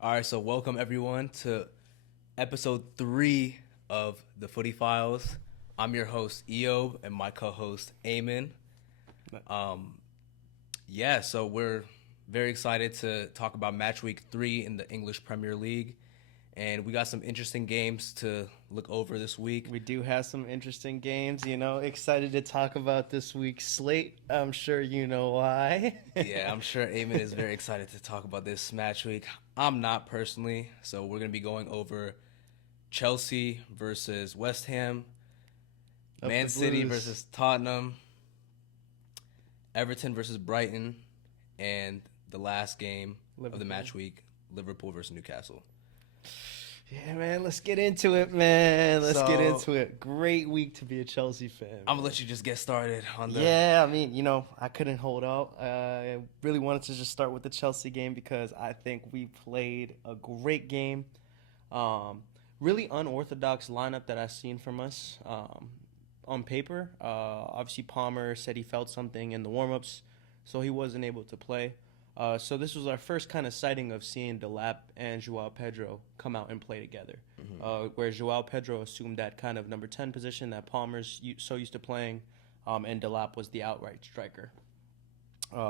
All right, so welcome everyone to episode 3 of the FootyFiles. I'm your host Eob and my co-host Eamon. So we're very excited to talk about Matchweek 3 in the English Premier League, and we got some interesting games to look over this week. We do have some interesting games, excited to talk about this week's slate. I'm sure you know why. Yeah, I'm sure Eamon is very excited to talk about this match week. I'm not personally, so we're going to be going over Chelsea versus West Ham, Up Man the City Blues. versus Tottenham, Everton versus Brighton, and the last game of the Liverpool. match week, Liverpool versus Newcastle. Yeah, man, let's get into it, man. Let's get So- into it. Great week to be a Chelsea fan. I'm going to let you just get started on the... Yeah, I mean, I couldn't hold out. I really wanted to just start with the Chelsea game because I think we played a great game. Really unorthodox lineup that I've seen from us on paper. Obviously, Palmer said he felt something in the warm-ups, so he wasn't able to play. So this was our first kind of sighting of seeing Delap and Joao Pedro come out and play together, where Joao Pedro assumed that kind of number 10 position that Palmer's so used to playing, and Delap was the outright striker.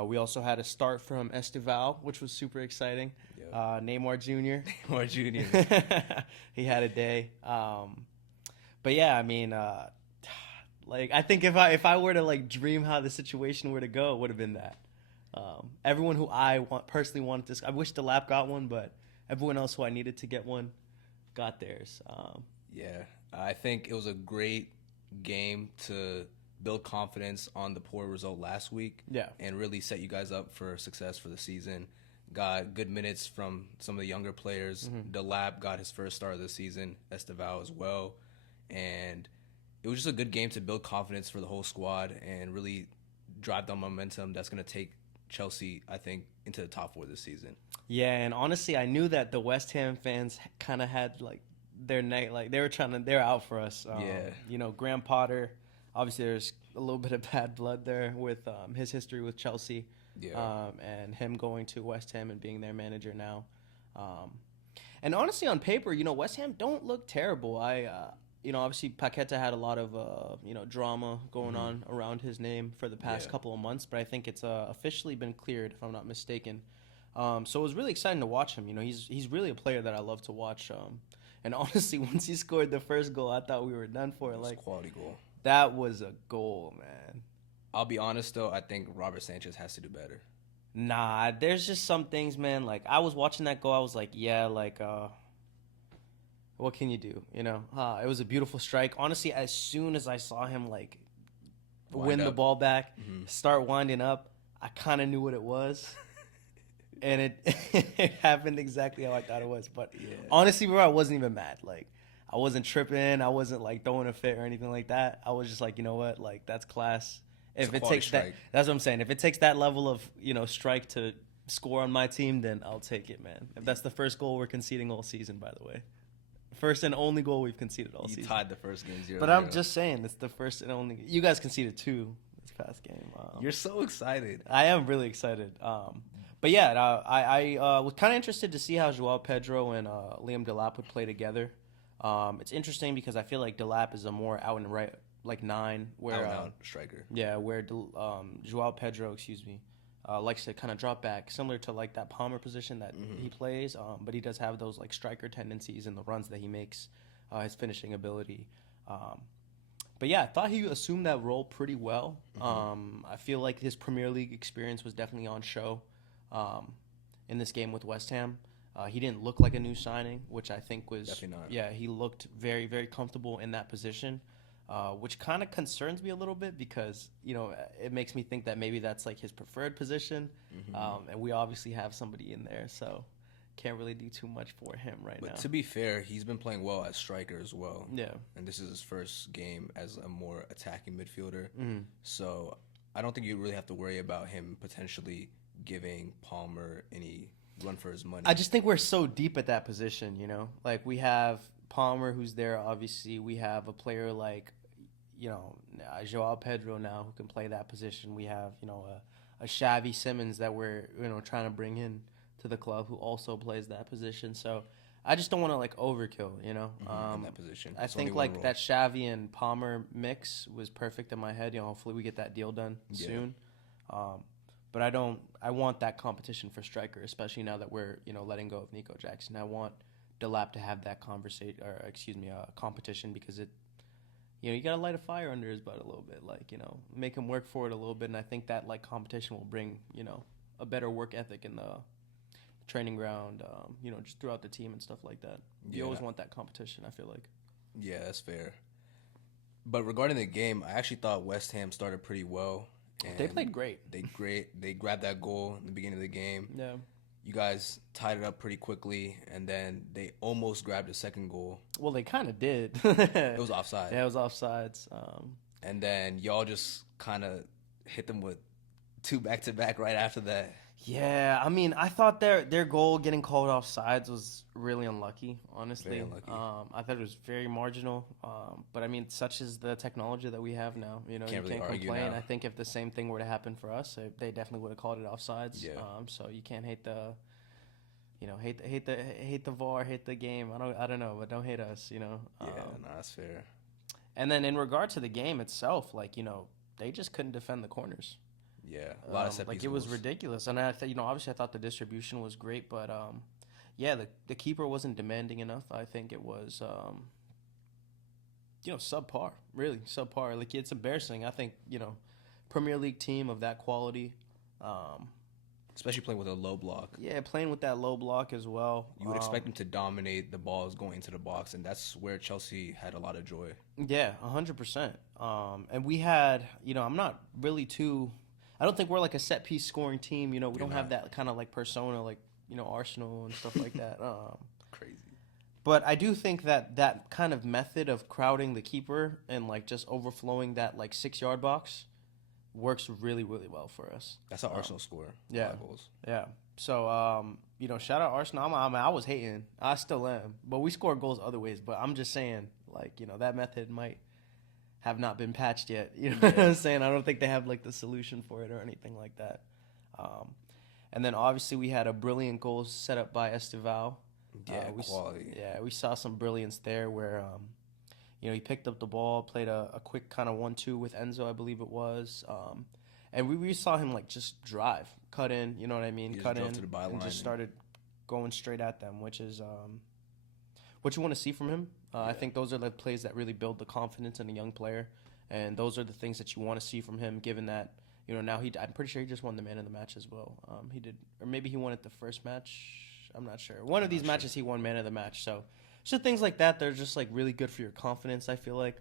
We also had a start from Estival, which was super exciting. Yep. Neymar Jr. Neymar Jr. He had a day. But yeah, I mean, I think if I were to dream how the situation were to go, it would have been that. Everyone who personally wanted this, I wish the lap got one, but everyone else who I needed to get one got theirs. Yeah, I think it was a great game to build confidence on the poor result last week. Yeah. And really set you guys up for success for the season. Got good minutes from some of the younger players. Delap got his first start of the season, Estival as well. And it was just a good game to build confidence for the whole squad and really drive the momentum that's going to take Chelsea, I think, into the top 4 this season. Yeah, and honestly, I knew that the West Ham fans kind of had their neck, they're out for us. Graham Potter, obviously there's a little bit of bad blood there with his history with Chelsea, and him going to West Ham and being their manager now. And honestly, on paper, West Ham don't look terrible. Obviously Paqueta had a lot of drama going on around his name for the past couple of months, but I think it's officially been cleared, if I'm not mistaken. So it was really exciting to watch him. He's really a player that I love to watch. And honestly, once he scored the first goal, I thought we were done for. It was a quality goal. That was a goal, man. I'll be honest, though, I think Robert Sanchez has to do better. Nah, there's just some things, man. I was watching that goal, I was like, what can you do? It was a beautiful strike. Honestly, as soon as I saw him win the ball back, start winding up, I kind of knew what it was. And it happened exactly how I thought it was. But honestly, bro, I wasn't even mad. I wasn't tripping. I wasn't throwing a fit or anything like that. I was just you know what? That's class. If it takes that, that's what I'm saying. If it takes that level of, strike to score on my team, then I'll take it, man. If that's the first goal we're conceding all season, by the way. First and only goal we've conceded all season. You tied the first game 0-0. But I'm just saying, it's the first and only. You guys conceded 2 this past game. You're so excited. I am really excited. But yeah, I was kind of interested to see how Joao Pedro and Liam Delap would play together. It's interesting because I feel like Delap is a more out and right 9, where out striker. Yeah, where Joao Pedro, likes to kind of drop back, similar to that Palmer position that he plays. But he does have those striker tendencies in the runs that he makes, his finishing ability. But yeah, I thought he assumed that role pretty well. I feel like his Premier League experience was definitely on show in this game with West Ham. He didn't look like a new signing, which I think was definitely not. Yeah, he looked very, very comfortable in that position. Which kind of concerns me a little bit because, it makes me think that maybe that's his preferred position. And we obviously have somebody in there, so can't really do too much for him now. But to be fair, he's been playing well as striker as well. Yeah. And this is his first game as a more attacking midfielder. So I don't think you really have to worry about him potentially giving Palmer any run for his money. I just think we're so deep at that position, we have Palmer who's there, obviously. We have a player Joao Pedro now who can play that position. We have, a Xavi Simmons that we're, trying to bring in to the club who also plays that position. So I just don't want to like overkill, you know. In that position, I think like that Xavi and Palmer mix was perfect in my head. You know, hopefully we get that deal done soon. But I want that competition for striker, especially now that we're, you know, letting go of Nico Jackson. I want Delap to have that competition, because it, you know, you got to light a fire under his butt a little bit, like, you know, make him work for it a little bit. And I think that like competition will bring, you know, a better work ethic in the training ground, you know, just throughout the team and stuff like that. You always want that competition, I feel like. Yeah, that's fair. But regarding the game, I actually thought West Ham started pretty well. They played great. They grabbed that goal in the beginning of the game. Yeah. You guys tied it up pretty quickly, and then they almost grabbed a second goal. Well, they kind of did. It was offside. Yeah, it was offsides. And then y'all just kind of hit them with 2 back-to-back right after that. Yeah, I mean, I thought their goal getting called offsides was really unlucky, honestly. Very unlucky. I thought it was very marginal. But, I mean, such is the technology that we have now. You know, you can't complain. I think if the same thing were to happen for us, they definitely would have called it offsides. Yeah. So you can't hate the, you know, hate the VAR, hate the game. I don't know, but don't hate us, you know. Yeah, no, that's fair. And then in regard to the game itself, like, you know, they just couldn't defend the corners. Yeah, a lot of set like it was ridiculous, and I you know, obviously I thought the distribution was great, but yeah, the keeper wasn't demanding enough. I think it was you know, subpar, really subpar. Like, it's embarrassing. I think, you know, Premier League team of that quality, especially playing with a low block. Yeah, playing with that low block as well. You would expect them to dominate the balls going into the box, and that's where Chelsea had a lot of joy. Yeah, 100%. And we had, you know, I'm not really too. I don't think we're like a set piece scoring team. You know, we don't have that kind of like persona, like, you know, Arsenal and stuff like that. Crazy. But I do think that kind of method of crowding the keeper and like just overflowing that like 6-yard box works really, really well for us. That's how Arsenal score. Yeah. Goals. Yeah. So, you know, shout out Arsenal. I was hating. I still am. But we score goals other ways. But I'm just saying, like, you know, that method might have not been patched yet. You know what I'm saying? I don't think they have like the solution for it or anything like that. And then obviously we had a brilliant goal set up by Esteval. Yeah, quality. We saw some brilliance there where, you know, he picked up the ball, played a quick kind of 1-2 with Enzo, I believe it was. And we saw him like just drive, cut in, you know what I mean? Cut in to the byline and just started going straight at them, which is what you want to see from him. I think those are the plays that really build the confidence in a young player, and those are the things that you want to see from him. Given that, you know, now I'm pretty sure he just won the man of the match as well. He did, or maybe he won it the first match. I'm not sure. One of these matches he won man of the match. So things like that, they're just like really good for your confidence, I feel like,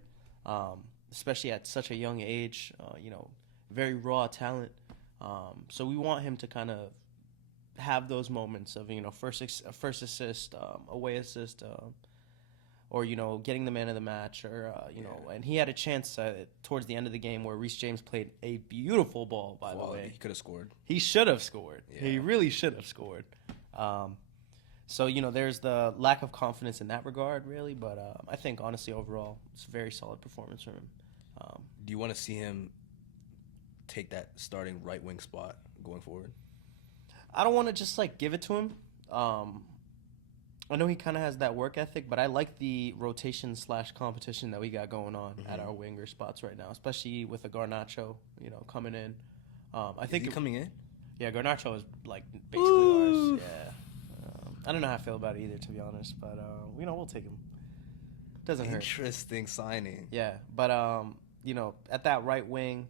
especially at such a young age. You know, very raw talent. So we want him to kind of have those moments of, you know, first assist, away assist, or, you know, getting the man of the match, or, you know, and he had a chance towards the end of the game where Reece James played a beautiful ball, by the way. He could have scored. He should have scored. Yeah. He really should have scored. So, you know, there's the lack of confidence in that regard, really, but I think, honestly, overall, it's a very solid performance from him. Do you want to see him take that starting right wing spot going forward? I don't want to just, like, give it to him. I know he kind of has that work ethic, but I like the rotation/competition that we got going on at our winger spots right now, especially with the Garnacho, you know, coming in. I think is he coming in? Yeah, Garnacho is like basically ours. Yeah, I don't know how I feel about it either, to be honest, but you know, we'll take him. Doesn't hurt. Interesting signing. Yeah, but you know, at that right wing,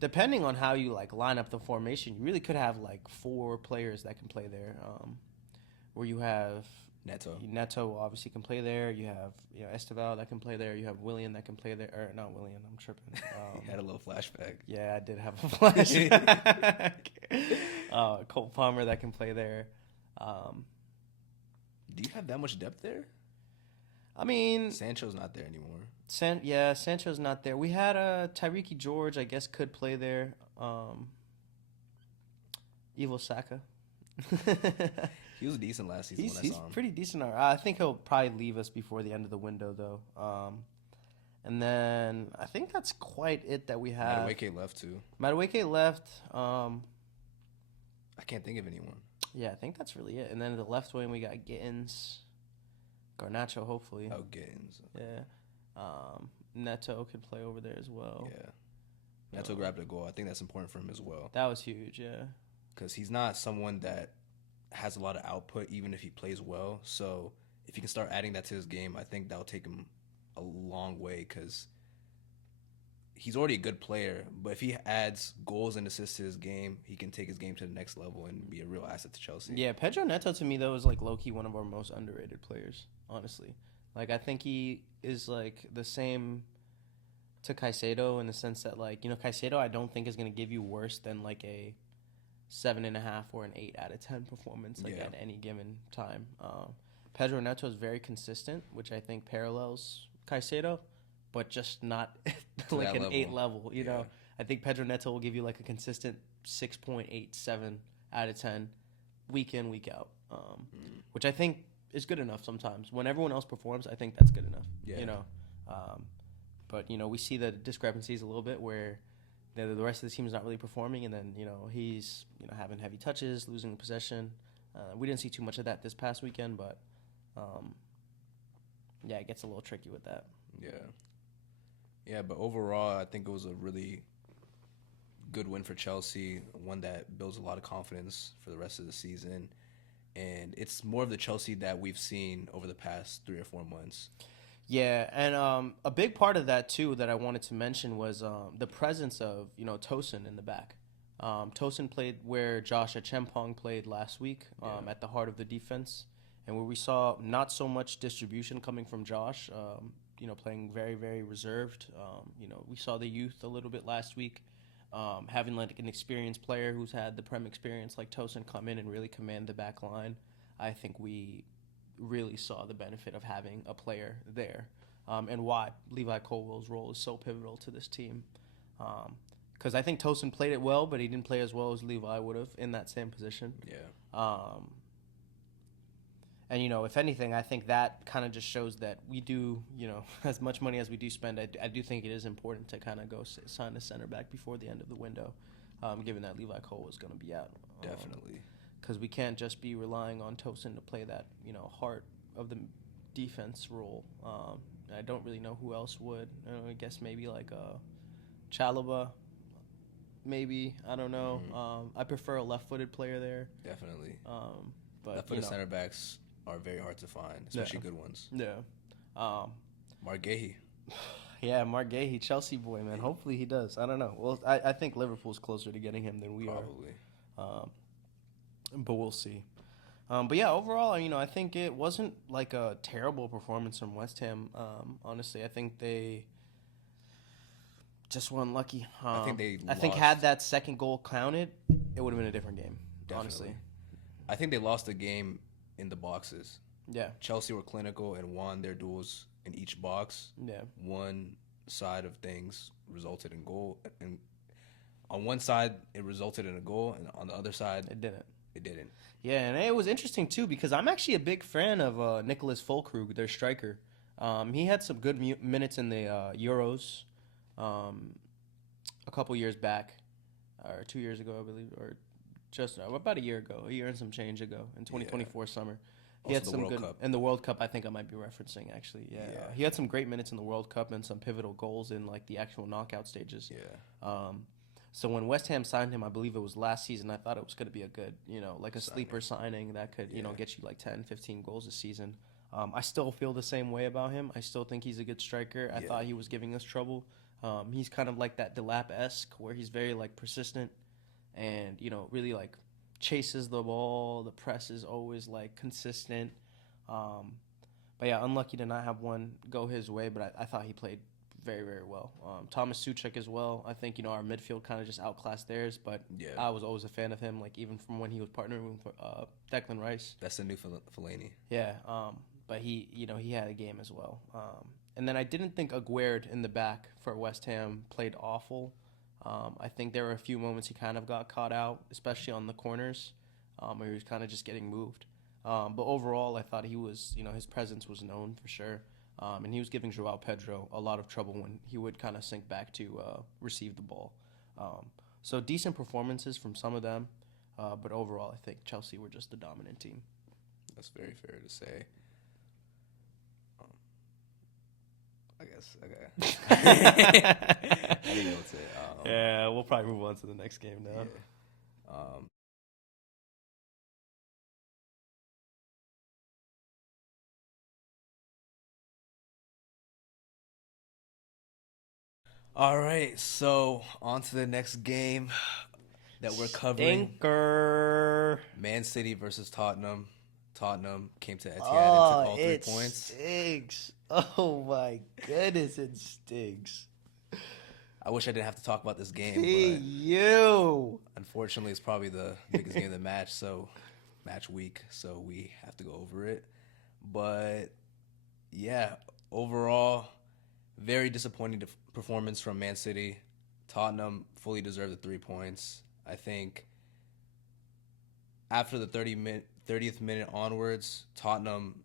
depending on how you like line up the formation, you really could have like 4 players that can play there. Where you have Neto obviously can play there. You have, you know, Esteval that can play there. You have Willian that can play there. Or not Willian, I'm tripping. You had a little flashback. Yeah, I did have a flashback. Cole Palmer that can play there. Do you have that much depth there? I mean, Sancho's not there anymore. Sancho's not there. We had Tyreke George, I guess, could play there. Ivo Saka. He was decent last season when I saw him. He's pretty decent. I think he'll probably leave us before the end of the window, though. And then I think that's quite it that we have. Madueke left, too. Madueke left. I can't think of anyone. Yeah, I think that's really it. And then the left wing, we got Gittins, Garnacho, hopefully. Oh, Gittins. Yeah. Neto could play over there as well. Yeah. Neto grabbed a goal. I think that's important for him as well. That was huge, yeah. Because he's not someone that has a lot of output, even if he plays well. So if he can start adding that to his game, I think that'll take him a long way, because he's already a good player. But if he adds goals and assists to his game, he can take his game to the next level and be a real asset to Chelsea. Yeah, Pedro Neto to me, though, is like low-key one of our most underrated players, honestly. Like, I think he is like the same to Caicedo in the sense that, like, you know, Caicedo I don't think is going to give you worse than like a 7.5 or an 8 out of 10 performance at any given time. Pedro Neto is very consistent, which I think parallels Caicedo, but just not like an level. 8 level. You know, I think Pedro Neto will give you like a consistent 6.87 out of 10 week in, week out, which I think is good enough sometimes. When everyone else performs, I think that's good enough. Yeah. You know, but you know, we see the discrepancies a little bit where the rest of the team is not really performing, and then you know he's having heavy touches, losing possession. We didn't see too much of that this past weekend, but yeah, it gets a little tricky with that. Yeah, but overall, I think it was a really good win for Chelsea, one that builds a lot of confidence for the rest of the season, and it's more of the Chelsea that we've seen over the past 3 or 4 months. Yeah, and a big part of that too that I wanted to mention was the presence of Tosin in the back. Tosin played where Josh Achampong played last week, at the heart of the defense, and where we saw not so much distribution coming from Josh. Playing very, very reserved. We saw the youth a little bit last week, having like an experienced player who's had the Prem experience like Tosin come in and really command the back line. I think we really saw the benefit of having a player there, and why Levi Colwell's role is so pivotal to this team. Because I think Tosin played it well, but he didn't play as well as Levi would have in that same position. And, if anything, I think that kind of just shows that we do, as much money as we do spend, I do think it is important to kind of go sign a center back before the end of the window, given that Levi Colwell is going to be out. Definitely. Because we can't just be relying on Tosin to play that, heart of the defense role. I don't really know who else would. I guess maybe like Chalobah, maybe. I don't know. Mm-hmm. I prefer a left-footed player there. Definitely. But left-footed center backs are very hard to find, especially good ones. Yeah. Mark Gahey. Yeah, Mark Gahey, Chelsea boy, man. Hopefully he does. I don't know. Well, I think Liverpool's closer to getting him than we are. Probably. But we'll see. But yeah, overall, I think it wasn't like a terrible performance from West Ham. Honestly, I think they just were unlucky. I think had that second goal counted, it would have been a different game. Definitely. Honestly, I think they lost the game in the boxes. Yeah. Chelsea were clinical and won their duels in each box. Yeah. One side of things resulted in goal, and on one side it resulted in a goal, and on the other side it didn't. Yeah, and it was interesting too because I'm actually a big fan of Nicholas Füllkrug, their striker. He had some good minutes in the Euros a couple years back, or 2 years ago, I believe, or just about a year and some change ago in 2024 summer. He had some good in the World Cup. I think I might be referencing actually. Yeah. He had some great minutes in the World Cup and some pivotal goals in like the actual knockout stages. Yeah. So when West Ham signed him, I believe it was last season, I thought it was going to be a good, like a sleeper signing that could, get you like 10, 15 goals a season. I still feel the same way about him. I still think he's a good striker. I thought he was giving us trouble. He's kind of like that Delap-esque where he's very like persistent and, really like chases the ball. The press is always like consistent. But yeah, unlucky to not have one go his way, but I thought he played very, very well. Thomas Suchek as well. I think, our midfield kind of just outclassed theirs, but I was always a fan of him, like even from when he was partnering with Declan Rice. That's the new Fellaini. Yeah, but he had a game as well. And then I didn't think Aguerd in the back for West Ham played awful. I think there were a few moments he kind of got caught out, especially on the corners, where he was kind of just getting moved. But overall, I thought he was, his presence was known for sure. And he was giving João Pedro a lot of trouble when he would kind of sink back to receive the ball. So decent performances from some of them. But overall, I think Chelsea were just the dominant team. That's very fair to say. I guess, okay. I didn't know what to say. Yeah, we'll probably move on to the next game now. Yeah. All right, so on to the next game that we're covering. Stinker. Man City versus Tottenham. Tottenham came to Etihad and took Oh, all 3 points. Stinks. Oh my goodness, it stinks. I wish I didn't have to talk about this game, you. but unfortunately, it's probably the biggest game of the match. So, match week, so we have to go over it. But yeah, overall, very disappointing performance from Man City. Tottenham fully deserved the 3 points. I think after the 30th minute onwards, Tottenham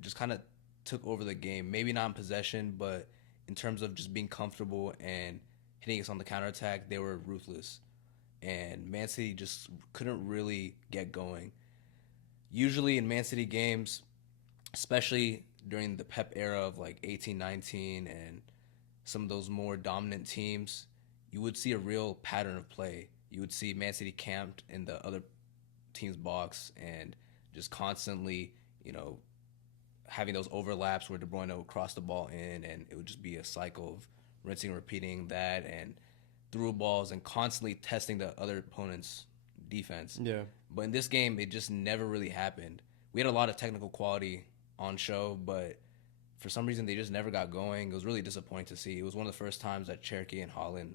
just kind of took over the game. Maybe not in possession, but in terms of just being comfortable and hitting us on the counterattack, they were ruthless. And Man City just couldn't really get going. Usually in Man City games, especially during the Pep era of like 18-19 and some of those more dominant teams, you would see a real pattern of play. You would see Man City camped in the other team's box and just constantly, having those overlaps where De Bruyne would cross the ball in, and it would just be a cycle of rinsing and repeating that and through balls and constantly testing the other opponent's defense. Yeah. But in this game, it just never really happened. We had a lot of technical quality on show, but for some reason, they just never got going. It was really disappointing to see. It was one of the first times that Cherki and Haaland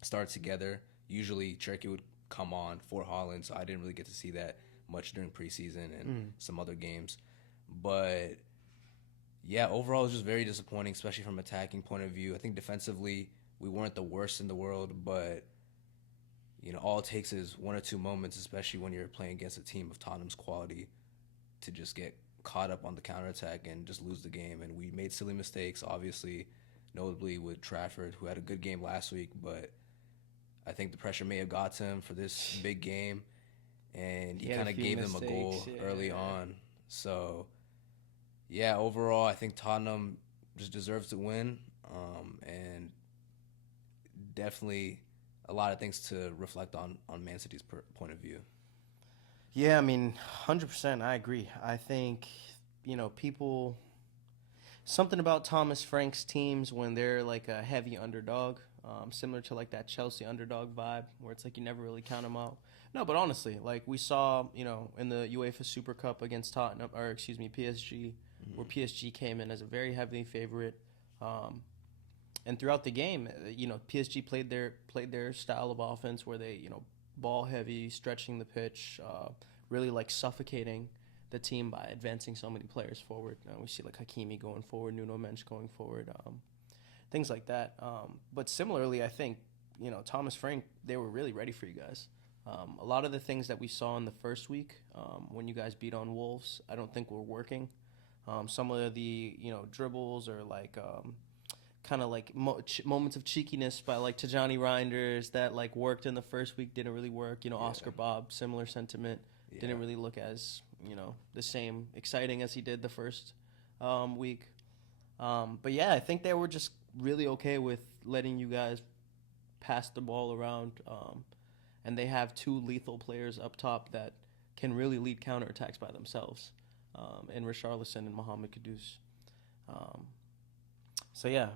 started together. Usually, Cherki would come on for Haaland, so I didn't really get to see that much during preseason and some other games. But yeah, overall, it was just very disappointing, especially from an attacking point of view. I think defensively, we weren't the worst in the world, but all it takes is 1 or 2 moments, especially when you're playing against a team of Tottenham's quality, to just get caught up on the counterattack and just lose the game. And we made silly mistakes, obviously, notably with Trafford, who had a good game last week, but I think the pressure may have got to him for this big game, and he kind of gave them a goal early on. So, yeah, overall, I think Tottenham just deserves to win, and definitely a lot of things to reflect on Man City's point of view. Yeah, I mean, 100%, I agree. I think, people, something about Thomas Frank's teams when they're like a heavy underdog, similar to like that Chelsea underdog vibe where it's like you never really count them out. No, but honestly, like we saw, in the UEFA Super Cup against PSG, where PSG came in as a very heavy favorite. And throughout the game, PSG played their style of offense where they, ball heavy, stretching the pitch, really like suffocating the team by advancing so many players forward. We see like Hakimi going forward, Nuno Mensch going forward, things like that. But similarly, I think, Thomas Frank, they were really ready for you guys. A lot of the things that we saw in the first week when you guys beat on Wolves, I don't think were working. Some of the, dribbles or like kind of like moments of cheekiness by like Tijani Reinders that like worked in the first week didn't really work. Oscar Bob, similar sentiment, didn't really look as, the same exciting as he did the first week. But yeah, I think they were just really okay with letting you guys pass the ball around. And they have 2 lethal players up top that can really lead counterattacks by themselves, in Richarlison and Mohamed Kudus. So yeah,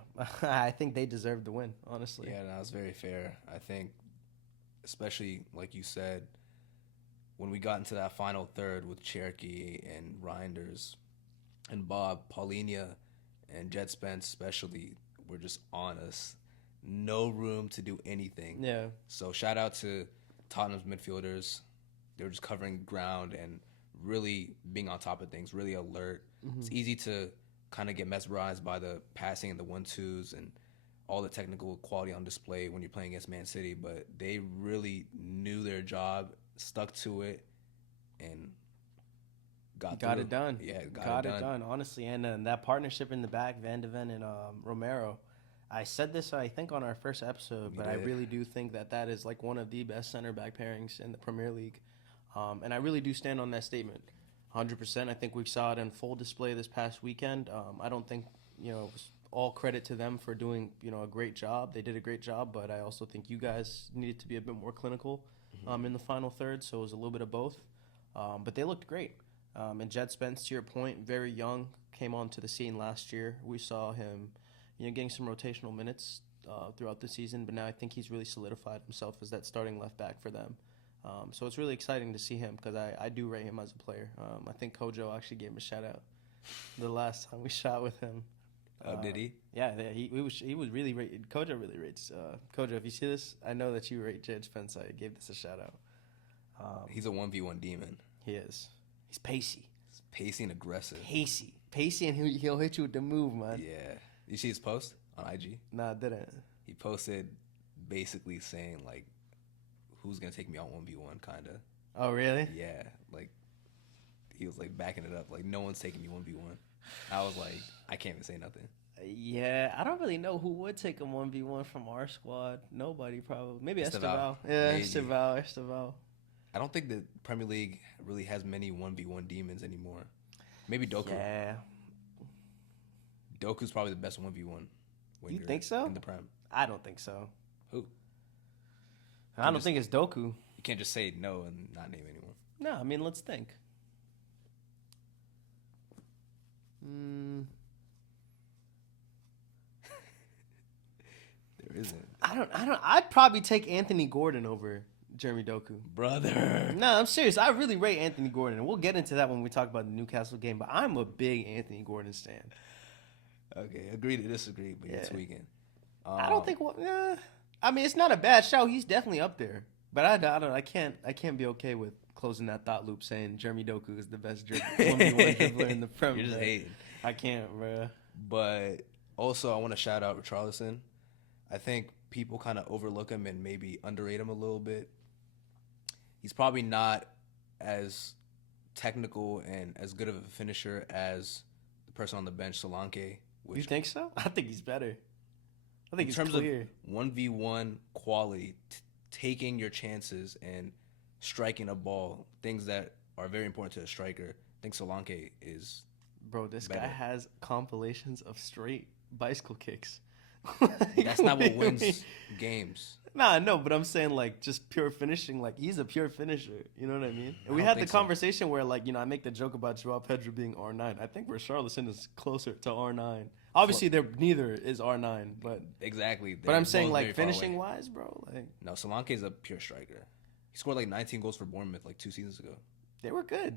I think they deserve the win, honestly. Yeah, that's very fair. I think, especially like you said, when we got into that final third with Cherki and Reinders and Bob, Paulinho and Jet Spence especially were just on us. No room to do anything. Yeah. So shout out to Tottenham's midfielders. They were just covering ground and really being on top of things, really alert. Mm-hmm. It's easy to kind of get mesmerized by the passing and the 1-2s and all the technical quality on display when you're playing against Man City, but they really knew their job, stuck to it, and got it done. Yeah, got it done, honestly. And that partnership in the back, Van de Ven and Romero, I said this, I think, on our first episode, but I really do think that is like one of the best center back pairings in the Premier League. And I really do stand on that statement. 100%. I think we saw it in full display this past weekend. I don't think, it was all credit to them for doing, a great job. They did a great job, but I also think you guys needed to be a bit more clinical in the final third, so it was a little bit of both. But they looked great. And Jed Spence, to your point, very young, came onto the scene last year. We saw him, getting some rotational minutes throughout the season, but now I think he's really solidified himself as that starting left back for them. So it's really exciting to see him because I do rate him as a player. I think Kojo actually gave him a shout-out the last time we shot with him. Oh, did he? Yeah, he was really rated. Kojo really rates. Kojo, if you see this, I know that you rate Jed Spence. I gave this a shout-out. He's a 1v1 demon. He is. He's pacey. He's pacey and aggressive. Pacey, and he'll hit you with the move, man. Yeah. You see his post on IG? Nah, I didn't. He posted basically saying, like, who's going to take me on 1v1, kind of. Oh, really? Yeah. Like, he was, like, backing it up. Like, no one's taking me 1v1. I was like, I can't even say nothing. Yeah, I don't really know who would take a 1v1 from our squad. Nobody, probably. Maybe Esteval. Yeah, Esteval. I don't think the Premier League really has many 1v1 demons anymore. Maybe Doku. Yeah. Doku's probably the best 1v1 winger. You think so? In the Prem. I don't think so. Who? I don't think it's Doku. You can't just say no and not name anyone. No, I mean, let's think. There isn't. I'd probably take Anthony Gordon over Jeremy Doku. Brother. No, I'm serious. I really rate Anthony Gordon. And we'll get into that when we talk about the Newcastle game, but I'm a big Anthony Gordon stan. Okay, agree to disagree, but you're tweaking. I don't think. I mean, it's not a bad show. He's definitely up there, but I don't. I can't be okay with closing that thought loop saying Jeremy Doku is the best 1v1 dribbler in the Premier League. You're just hating. I can't, bro. But also, I want to shout out Richarlison. I think people kind of overlook him and maybe underrate him a little bit. He's probably not as technical and as good of a finisher as the person on the bench, Solanke. You think so? I think he's better. I think in terms of 1v1 quality, taking your chances and striking a ball, things that are very important to a striker, I think Solanke is Bro, this better. guy has compilations of straight bicycle kicks. That's not what wins games. Nah, no, but I'm saying, like, just pure finishing. Like, he's a pure finisher. You know what I mean? And we had the conversation where, like, I make the joke about Joao Pedro being R9. I think Richarlison is closer to R9. Obviously, neither is R9, but... Exactly. But I'm saying, like, finishing-wise, bro, like... No, Solanke is a pure striker. He scored, like, 19 goals for Bournemouth, like, 2 seasons ago. They were good.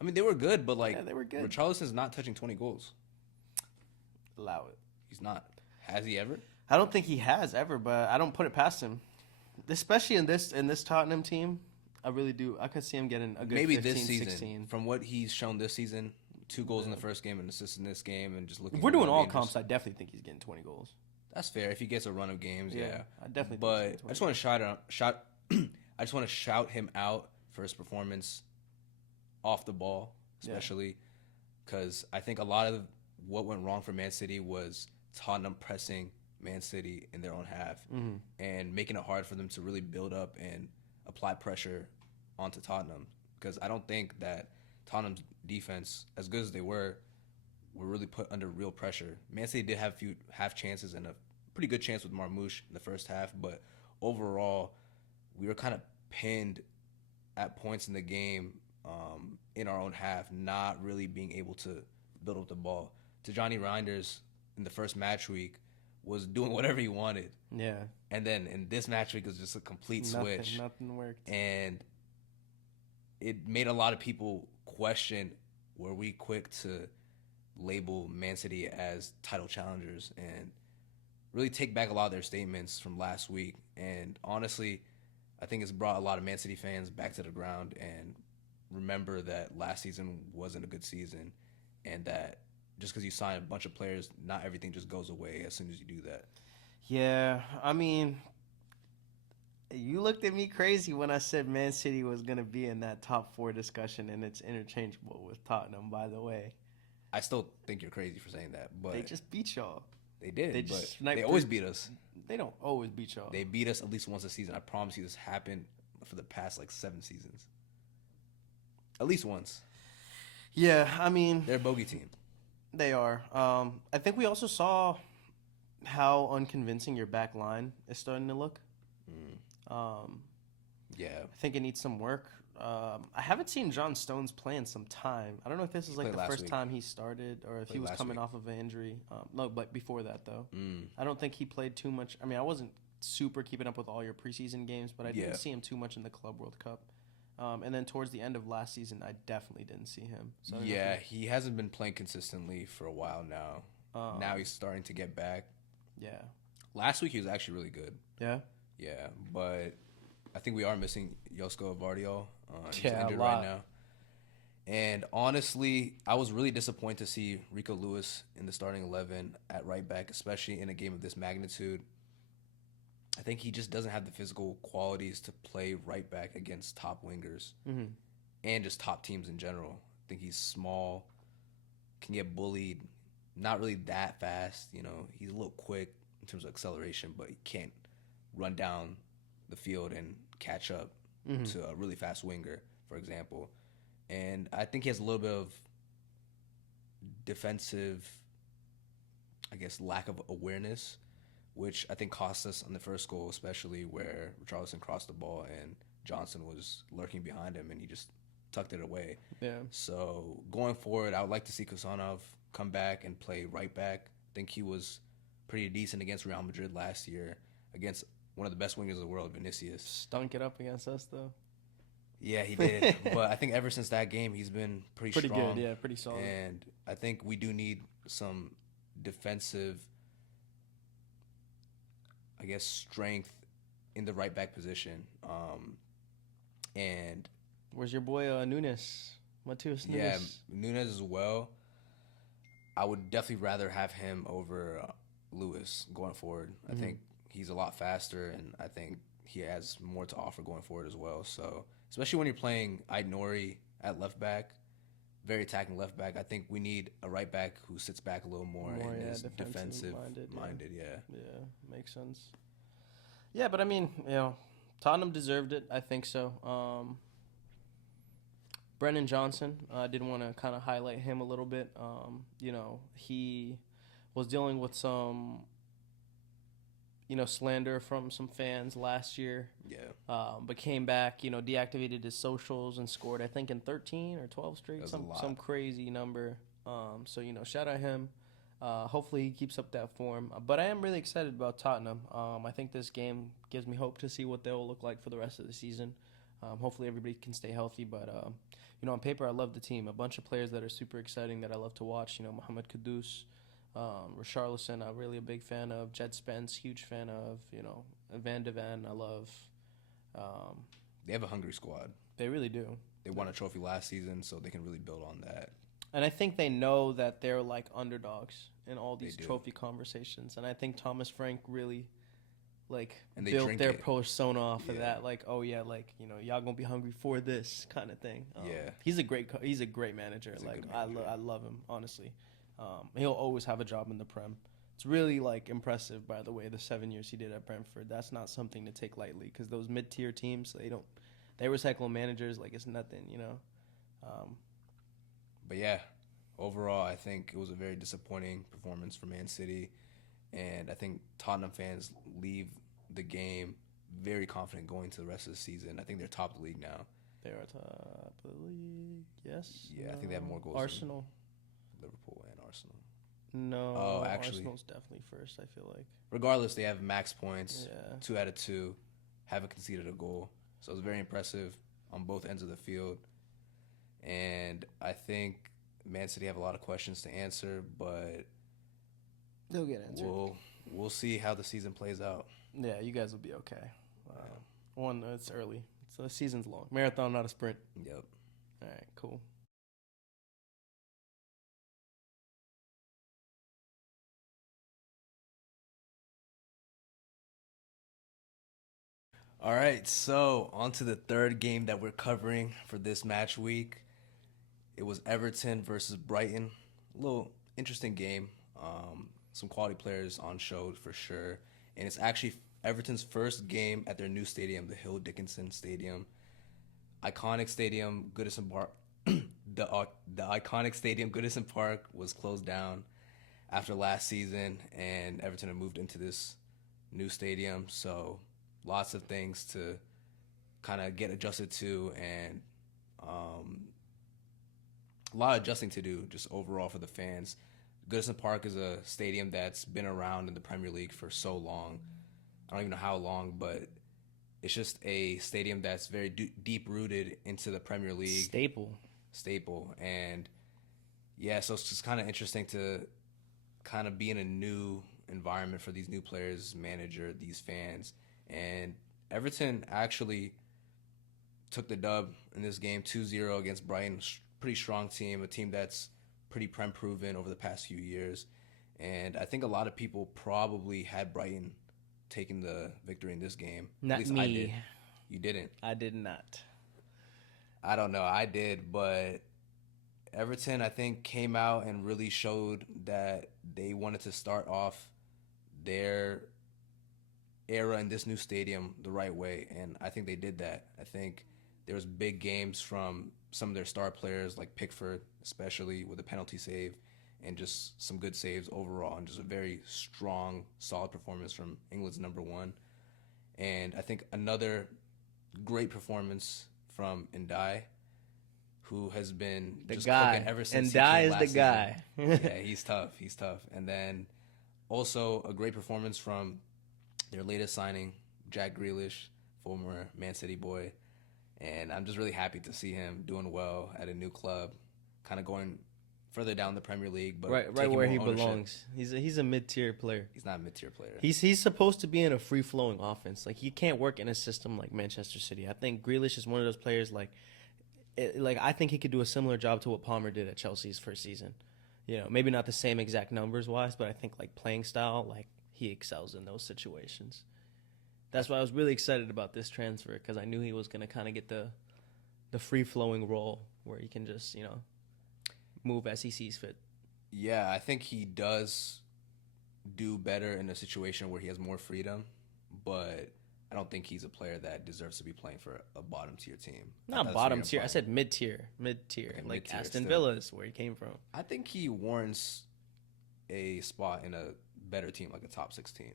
I mean, they were good, but, like... Yeah, they were good. Richarlison's not touching 20 goals. Allow it. He's not. Has he ever? I don't think he has ever, but I don't put it past him. Especially in this Tottenham team, I really do. I could see him getting a good maybe 15, this season. 16. From what he's shown this season, 2 goals in the first game and assist in this game, and just looking. If we're doing all comps, I definitely think he's getting 20 goals. That's fair if he gets a run of games. Yeah, I definitely. But I just want to I just want to shout him out for his performance off the ball, especially because I think a lot of what went wrong for Man City was Tottenham pressing Man City in their own half and making it hard for them to really build up and apply pressure onto Tottenham, because I don't think that Tottenham's defense, as good as they were really put under real pressure. Man City did have a few half chances and a pretty good chance with Marmoush in the first half, but overall we were kind of pinned at points in the game in our own half, not really being able to build up the ball. Johnny Reinders in the first match week was doing whatever he wanted. Yeah. And then in this match week, it was just a complete switch. Nothing worked. And it made a lot of people question, were we quick to label Man City as title challengers and really take back a lot of their statements from last week. And honestly, I think it's brought a lot of Man City fans back to the ground and remember that last season wasn't a good season, and that just because you sign a bunch of players, not everything just goes away as soon as you do that. Yeah, I mean, you looked at me crazy when I said Man City was going to be in that top 4 discussion, and it's interchangeable with Tottenham, by the way. I still think you're crazy for saying that, but they just beat y'all. They did, They but just they always beat us. They don't always beat y'all. They beat us at least once a season. I promise you this happened for the past, 7 seasons. At least once. Yeah, I mean... They're a bogey team. They are. I think we also saw how unconvincing your back line is starting to look. Yeah. I think it needs some work. I haven't seen John Stones play in some time. I don't know if this is the first time he started or if he was coming off of an injury. No, but before that, though. I don't think he played too much. I mean, I wasn't super keeping up with all your preseason games, but I didn't see him too much in the Club World Cup. And then towards the end of last season, I definitely didn't see him. So yeah, he hasn't been playing consistently for a while now. Now he's starting to get back. Yeah. Last week he was actually really good. Yeah? Yeah, but I think we are missing Josko Vardiol. He's Yeah, injured right now. And honestly, I was really disappointed to see Rico Lewis in the starting 11 at right back, especially in a game of this magnitude. I think he just doesn't have the physical qualities to play right back against top wingers and just top teams in general. I think he's small, can get bullied, not really that fast. He's a little quick in terms of acceleration, but he can't run down the field and catch up to a really fast winger, for example. And I think he has a little bit of defensive, lack of awareness, which I think cost us on the first goal, especially where Richarlison crossed the ball and Johnson was lurking behind him and he just tucked it away. Yeah. So going forward, I would like to see Kusanov come back and play right back. I think he was pretty decent against Real Madrid last year, against one of the best wingers in the world, Vinicius. Stunk it up against us, though. Yeah, he did. But I think ever since that game, he's been pretty strong. Good, yeah, pretty solid. And I think we do need some defensive, strength in the right back position. And where's your boy Nunes? Matheus Nunes. Yeah, Nunes as well. I would definitely rather have him over Lewis going forward. I think he's a lot faster, and I think he has more to offer going forward as well. So, especially when you're playing Aït-Nouri at left back, very attacking left back, I think we need a right back who sits back a little more and is defensive minded. Yeah, makes sense. Yeah, but I mean, Tottenham deserved it. I think so. Brennan Johnson, I did want to kind of highlight him a little bit. He was dealing with some, slander from some fans last year. Yeah. But came back, deactivated his socials and scored, I think, in 13 or 12 straight, some crazy number. So, shout out him. Hopefully he keeps up that form. But I am really excited about Tottenham. I think this game gives me hope to see what they'll look like for the rest of the season. Hopefully everybody can stay healthy. But, on paper, I love the team. A bunch of players that are super exciting that I love to watch. Mohamed Kudus, Richarlison, I'm really a big fan of. Jed Spence, huge fan of. Van de Ven, I love. They have a hungry squad. They really do. They won a trophy last season, so they can really build on that. And I think they know that they're like underdogs in all these trophy conversations. And I think Thomas Frank really built their persona off of that. Y'all gonna be hungry for this kind of thing. He's a great manager. I love him, honestly. He'll always have a job in the Prem. It's really impressive, by the way, the 7 years he did at Brentford. That's not something to take lightly, because those mid-tier teams, they recycle managers like it's nothing, But yeah, overall, I think it was a very disappointing performance for Man City, and I think Tottenham fans leave the game very confident going to the rest of the season. I think they're top of the league now. They are top of the league, yes. Yeah, I think they have more goals. Arsenal. Liverpool and Arsenal. No, actually, Arsenal's definitely first, I feel like. Regardless, they have max points, 2 out of 2, haven't conceded a goal. So it's very impressive on both ends of the field. And I think Man City have a lot of questions to answer, but they'll get answered. We'll see how the season plays out. Yeah, you guys will be okay. It's early. So the season's long. Marathon, not a sprint. Yep. All right, cool. All right, so on to the third game that we're covering for this match week. It was Everton versus Brighton. A little interesting game. some quality players on show for sure. And it's actually Everton's first game at their new stadium, the Hill Dickinson Stadium. Iconic stadium, Goodison Park. The iconic stadium, Goodison Park, was closed down after last season, and Everton have moved into this new stadium. So lots of things to kind of get adjusted to, and a lot of adjusting to do just overall for the fans. Goodison Park is a stadium that's been around in the Premier League for so long. I don't even know how long, but it's just a stadium that's very deep-rooted into the Premier League. Staple. And, yeah, so it's just kind of interesting to kind of be in a new environment for these new players, manager, these fans. And Everton actually took the dub in this game 2-0 against Brighton. Pretty strong team, a team that's pretty Prem-proven over the past few years. And I think a lot of people probably had Brighton taking the victory in this game. Not At least me. I did. You didn't? I did not. I don't know. I did, but Everton, I think, came out and really showed that they wanted to start off their era in this new stadium the right way, and I think they did that. I think there was big games from some of their star players, like Pickford, especially with a penalty save, and just some good saves overall, and just a very strong, solid performance from England's number one. And I think another great performance from Ndai, who has been just cooking ever since he came last season. Guy. Yeah, he's tough. And then also a great performance from their latest signing, Jack Grealish, former Man City boy. And I'm just really happy to see him doing well at a new club, kind of going further down the Premier League, but right where he belongs. He's a mid-tier player. He's not a mid-tier player. He's supposed to be in a free-flowing offense. Like, he can't work in a system like Manchester City. I think Grealish is one of those players I think he could do a similar job to what Palmer did at Chelsea's first season. You know, maybe not the same exact numbers wise, but I think like playing style, like he excels in those situations. That's why I was really excited about this transfer, because I knew he was going to kind of get the free-flowing role where he can just, move as he sees fit. Yeah, I think he does do better in a situation where he has more freedom, but I don't think he's a player that deserves to be playing for a bottom-tier team. Not bottom-tier. I said mid-tier. Okay, like mid-tier Aston Villa is where he came from. I think he warrants a spot in a better team, like a top 6 team.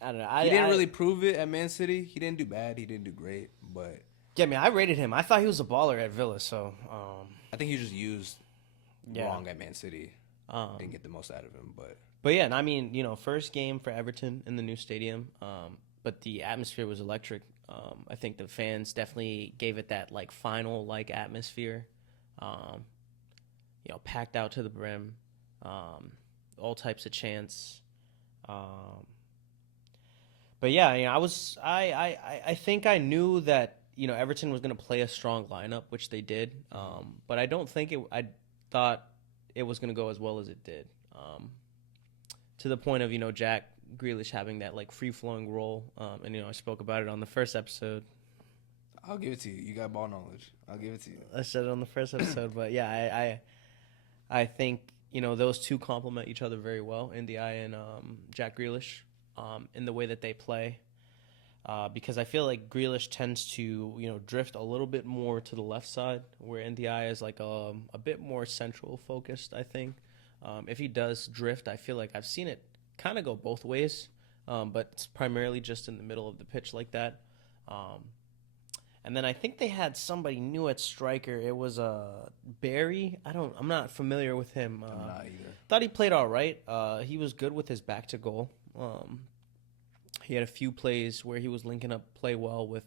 I don't know. He didn't really prove it at Man City. He didn't do bad. He didn't do great, but... Yeah, I rated him. I thought he was a baller at Villa, so... I think he was just used wrong at Man City. Didn't get the most out of him, but... But yeah, and I mean, first game for Everton in the new stadium, but the atmosphere was electric. I think the fans definitely gave it that, like, final-like atmosphere. Packed out to the brim, all types of chants. But yeah, I think I knew that Everton was going to play a strong lineup, which they did. But I don't think I thought it was going to go as well as it did. To the point of Jack Grealish having that like free flowing role, and I spoke about it on the first episode. I'll give it to you. You got ball knowledge. I'll give it to you. I said it on the first episode, but yeah, I think those two complement each other very well, Ndiaye and Jack Grealish, in the way that they play. Because I feel like Grealish tends to drift a little bit more to the left side, where Ndiaye is like a bit more central focused. I think if he does drift, I feel like I've seen it kind of go both ways, but it's primarily just in the middle of the pitch like that. And then I think they had somebody new at striker. It was Barry. I'm not familiar with him. I'm not either. Thought he played all right. He was good with his back to goal. He had a few plays where he was linking up play well with,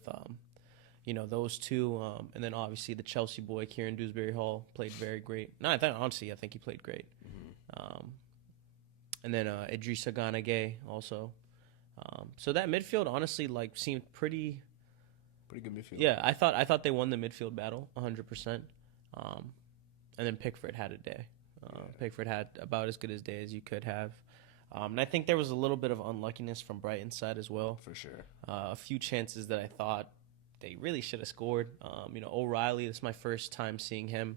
those two. And then obviously the Chelsea boy, Kieran Dewsbury-Hall, played very great. No, I think he played great. Mm-hmm. And then Idrissa Gana Gueye also. So that midfield honestly seemed pretty good midfield. Yeah, I thought they won the midfield battle 100%. And then Pickford had a day. Pickford had about as good a day as you could have. And I think there was a little bit of unluckiness from Brighton's side as well. For sure. A few chances that I thought they really should have scored. O'Reilly, this is my first time seeing him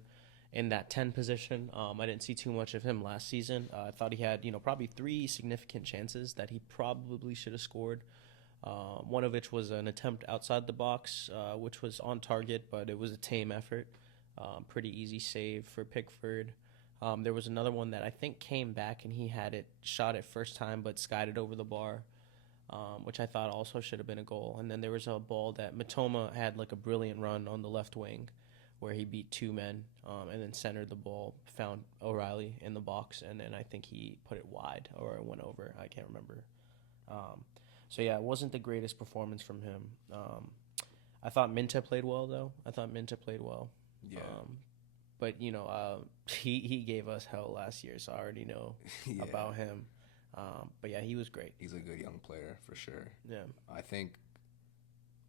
in that 10 position. I didn't see too much of him last season. I thought he had, probably 3 significant chances that he probably should have scored. One of which was an attempt outside the box, which was on target, but it was a tame effort. Pretty easy save for Pickford. There was another one that I think came back and he had it shot it first time but skied it over the bar, which I thought also should have been a goal. And then there was a ball that Matoma had like a brilliant run on the left wing where he beat 2 men and then centered the ball, found O'Reilly in the box, and then I think he put it wide or it went over. I can't remember. So, yeah, it wasn't the greatest performance from him. I thought Minta played well, though. Yeah. But, he gave us hell last year, so I already know about him. But, yeah, he was great. He's a good young player, for sure. Yeah. I think,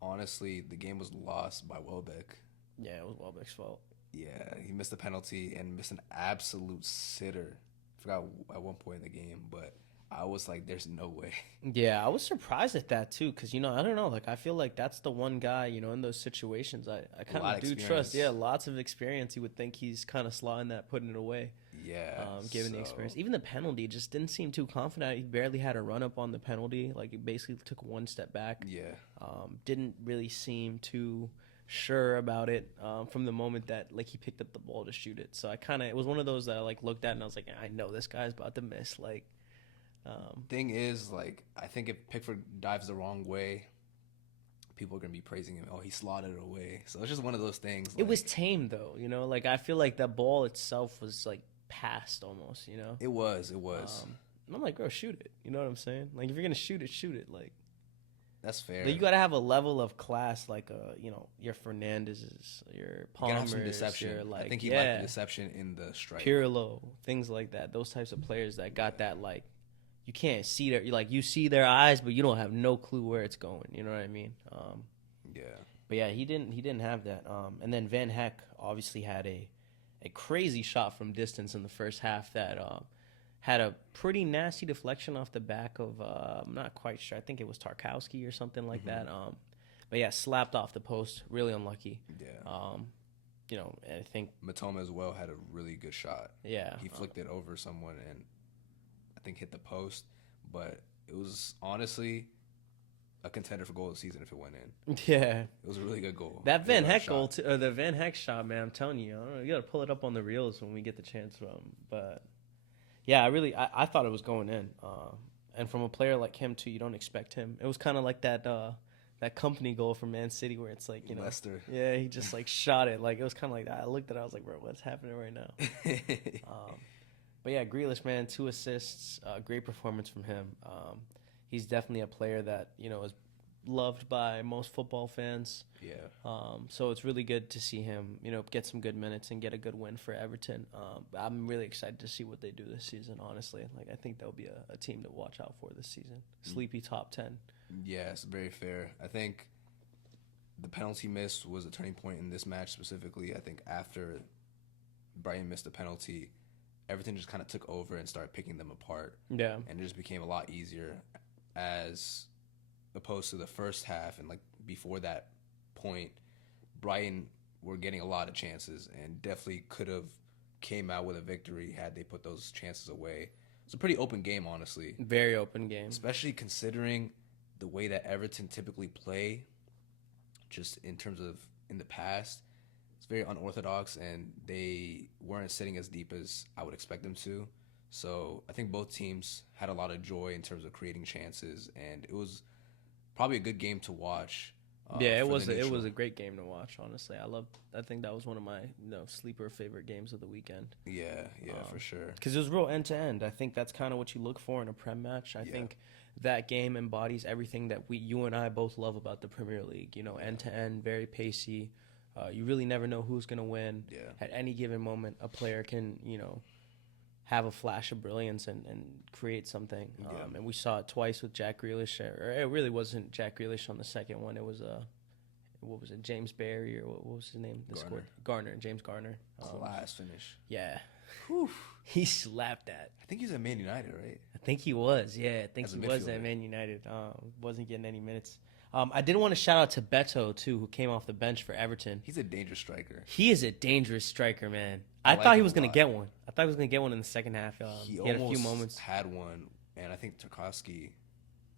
honestly, the game was lost by Welbeck. Yeah, it was Welbeck's fault. Yeah, he missed a penalty and missed an absolute sitter. I forgot at one point in the game, but I was like, there's no way. Yeah, I was surprised at that, too, because, I don't know. Like, I feel like that's the one guy, in those situations I kind of do trust. Yeah, lots of experience. You would think he's kind of slotting that, putting it away. Yeah. Given the experience. Even the penalty just didn't seem too confident. He barely had a run-up on the penalty. Like, he basically took one step back. Yeah. Didn't really seem too sure about it from the moment that, like, he picked up the ball to shoot it. So it was one of those that I, like, looked at and I was like, I know this guy's about to miss, like. Thing is, like, I think if Pickford dives the wrong way, people are going to be praising him. Oh, he slotted it away. So it's just one of those things. It was tame, though, Like, I feel like that ball itself was, like, passed almost, It was. I'm like, bro, shoot it. You know what I'm saying? Like, if you're going to shoot it. Like, that's fair. Like, you got to have a level of class, like, your Fernandez's, your Palmer's. You got to have some deception. I think he liked the deception in the strike. Pirlo, things like that. Those types of players that got that, like, you can't see their, like, you see their eyes, but you don't have no clue where it's going. You know what I mean? Yeah. But yeah, he didn't have that. And then Van Heck obviously had a crazy shot from distance in the first half that had a pretty nasty deflection off the back of I'm not quite sure. I think it was Tarkowski or something like that. But yeah, slapped off the post. Really unlucky. Yeah. I think Matoma as well had a really good shot. Yeah. He flicked it over someone and I think hit the post, but it was honestly a contender for goal of the season if it went in. Yeah, it was a really good goal. That Van Heck goal, the Van Heck shot, man. I'm telling you, I don't know, you got to pull it up on the reels when we get the chance from. But yeah, I thought it was going in, and from a player like him too, you don't expect him. It was kind of like that company goal from Man City where it's like Leicester. Yeah, he just like shot it. Like it was kind of like that. I looked at it, I was like, bro, what's happening right now? But yeah, Grealish, man, 2 assists, great performance from him. He's definitely a player that, is loved by most football fans. Yeah. So it's really good to see him, get some good minutes and get a good win for Everton. I'm really excited to see what they do this season, honestly. Like, I think they'll be a team to watch out for this season. Sleepy top 10. Yeah, it's very fair. I think the penalty miss was a turning point in this match specifically. I think after Brighton missed the penalty, Everton just kind of took over and started picking them apart. Yeah. And it just became a lot easier as opposed to the first half. And, like, before that point, Brighton were getting a lot of chances and definitely could have came out with a victory had they put those chances away. It's a pretty open game, honestly. Very open game. Especially considering the way that Everton typically play, just in terms of in the past. Very unorthodox, and they weren't sitting as deep as I would expect them to. So I think both teams had a lot of joy in terms of creating chances, and it was probably a good game to watch. Yeah, it was a great game to watch. Honestly, I think that was one of my sleeper favorite games of the weekend. Yeah, for sure. Because it was real end to end. I think that's kind of what you look for in a Prem match. I think that game embodies everything that you and I both love about the Premier League. End to end, very pacey. You really never know who's going to win. Yeah. At any given moment, a player can, have a flash of brilliance and create something. Yeah. And we saw it twice with Jack Grealish. Or it really wasn't Jack Grealish on the second one. It was, what was it, James Barry, or what was his name? James Garner. Class finish. Yeah. Whew. He slapped that. I think he's at Man United, right? I think he was, yeah. I think he was midfielder. at Man United. Wasn't getting any minutes. I did want to shout out to Beto, too, who came off the bench for Everton. He's a dangerous striker. He is a dangerous striker, man. I thought he was going to get one. I thought he was going to get one in the second half. He had a few almost moments. had one, and I think Tarkovsky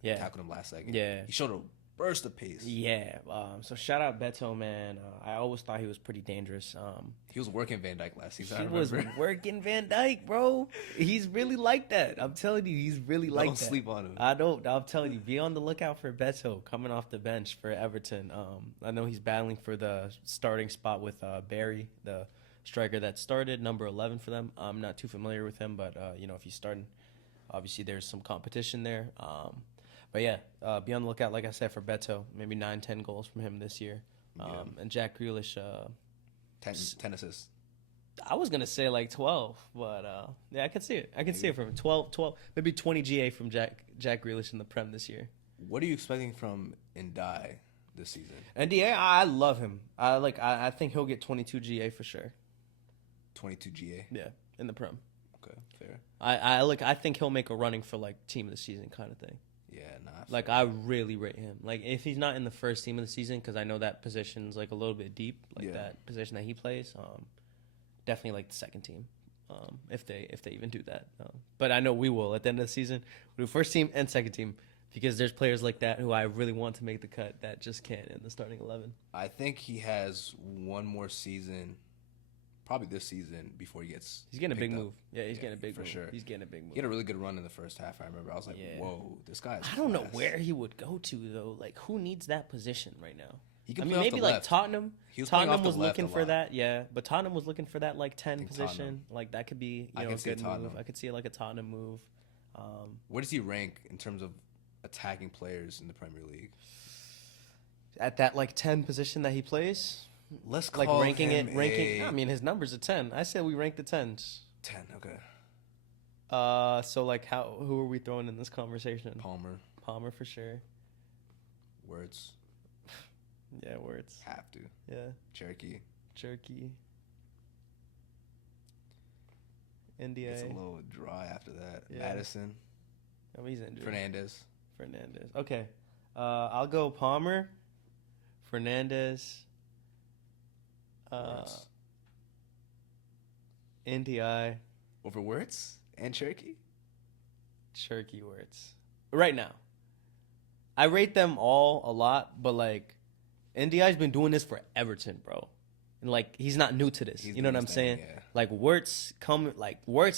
tackled him last second. Yeah. He showed a burst of pace. Yeah. So shout out Beto, man. I always thought he was pretty dangerous. He was working Van Dijk last season. He was working Van Dijk, bro. He's really like that. I'm telling you, he's really like that. Don't sleep on him. I'm telling you, be on the lookout for Beto coming off the bench for Everton. I know he's battling for the starting spot with Barry, the striker that started, number 11 for them. I'm not too familiar with him, but if he's starting, obviously there's some competition there. But yeah, be on the lookout, like I said, for Beto. Maybe 9-10 goals from him this year. And Jack Grealish, 10 assists. I was going to say like 12, but yeah, I can see it. I can see it from him. 12, maybe 20 GA from Jack Grealish in the Prem this year. What are you expecting from Ndai this season? NDA, I love him. I think he'll get 22 GA for sure. 22 GA? Yeah, in the Prem. Okay, fair. I think he'll make a running for like team of the season kind of thing. Yeah, nah. Like, I really rate him. Like, if he's not in the first team of the season, because I know that position's like a little bit deep, like that position that he plays, definitely like the second team, if they even do that. But I know we will at the end of the season. We'll do first team and second team, because there's players like that who I really want to make the cut that just can't in the starting 11. I think he has one more season, probably this season, before he gets. He's getting a big up. move. Yeah, he's getting a big for move. sure. He's getting a big move. He had a really good run in the first half. I remember. I was like, "Whoa, this guy is." I don't know where he would go to though. Like, who needs that position right now? He could maybe like Tottenham. Tottenham was looking for that. Yeah, but Tottenham was looking for that like 10 position. Tottenham. Like that could be a good move. I could see like a Tottenham move. Where does he rank in terms of attacking players in the Premier League? At that like 10 position that he plays. Let's like call ranking him it. Ranking. I mean, his number's a 10. I said we rank the 10s. 10. Okay. So like who are we throwing in this conversation? Palmer for sure. Words. Yeah, Words. Have to. Yeah. Cherky. NDA. It's a little dry after that. Yeah. Madison. Oh, he's injured. Fernandez. Okay. I'll go Palmer. Fernandez. NDI. Over Words and Cherky? Words. Right now. I rate them all a lot, but like NDI's been doing this for Everton, bro. And like he's not new to this. You know what I'm saying? Yeah. Like Wirtz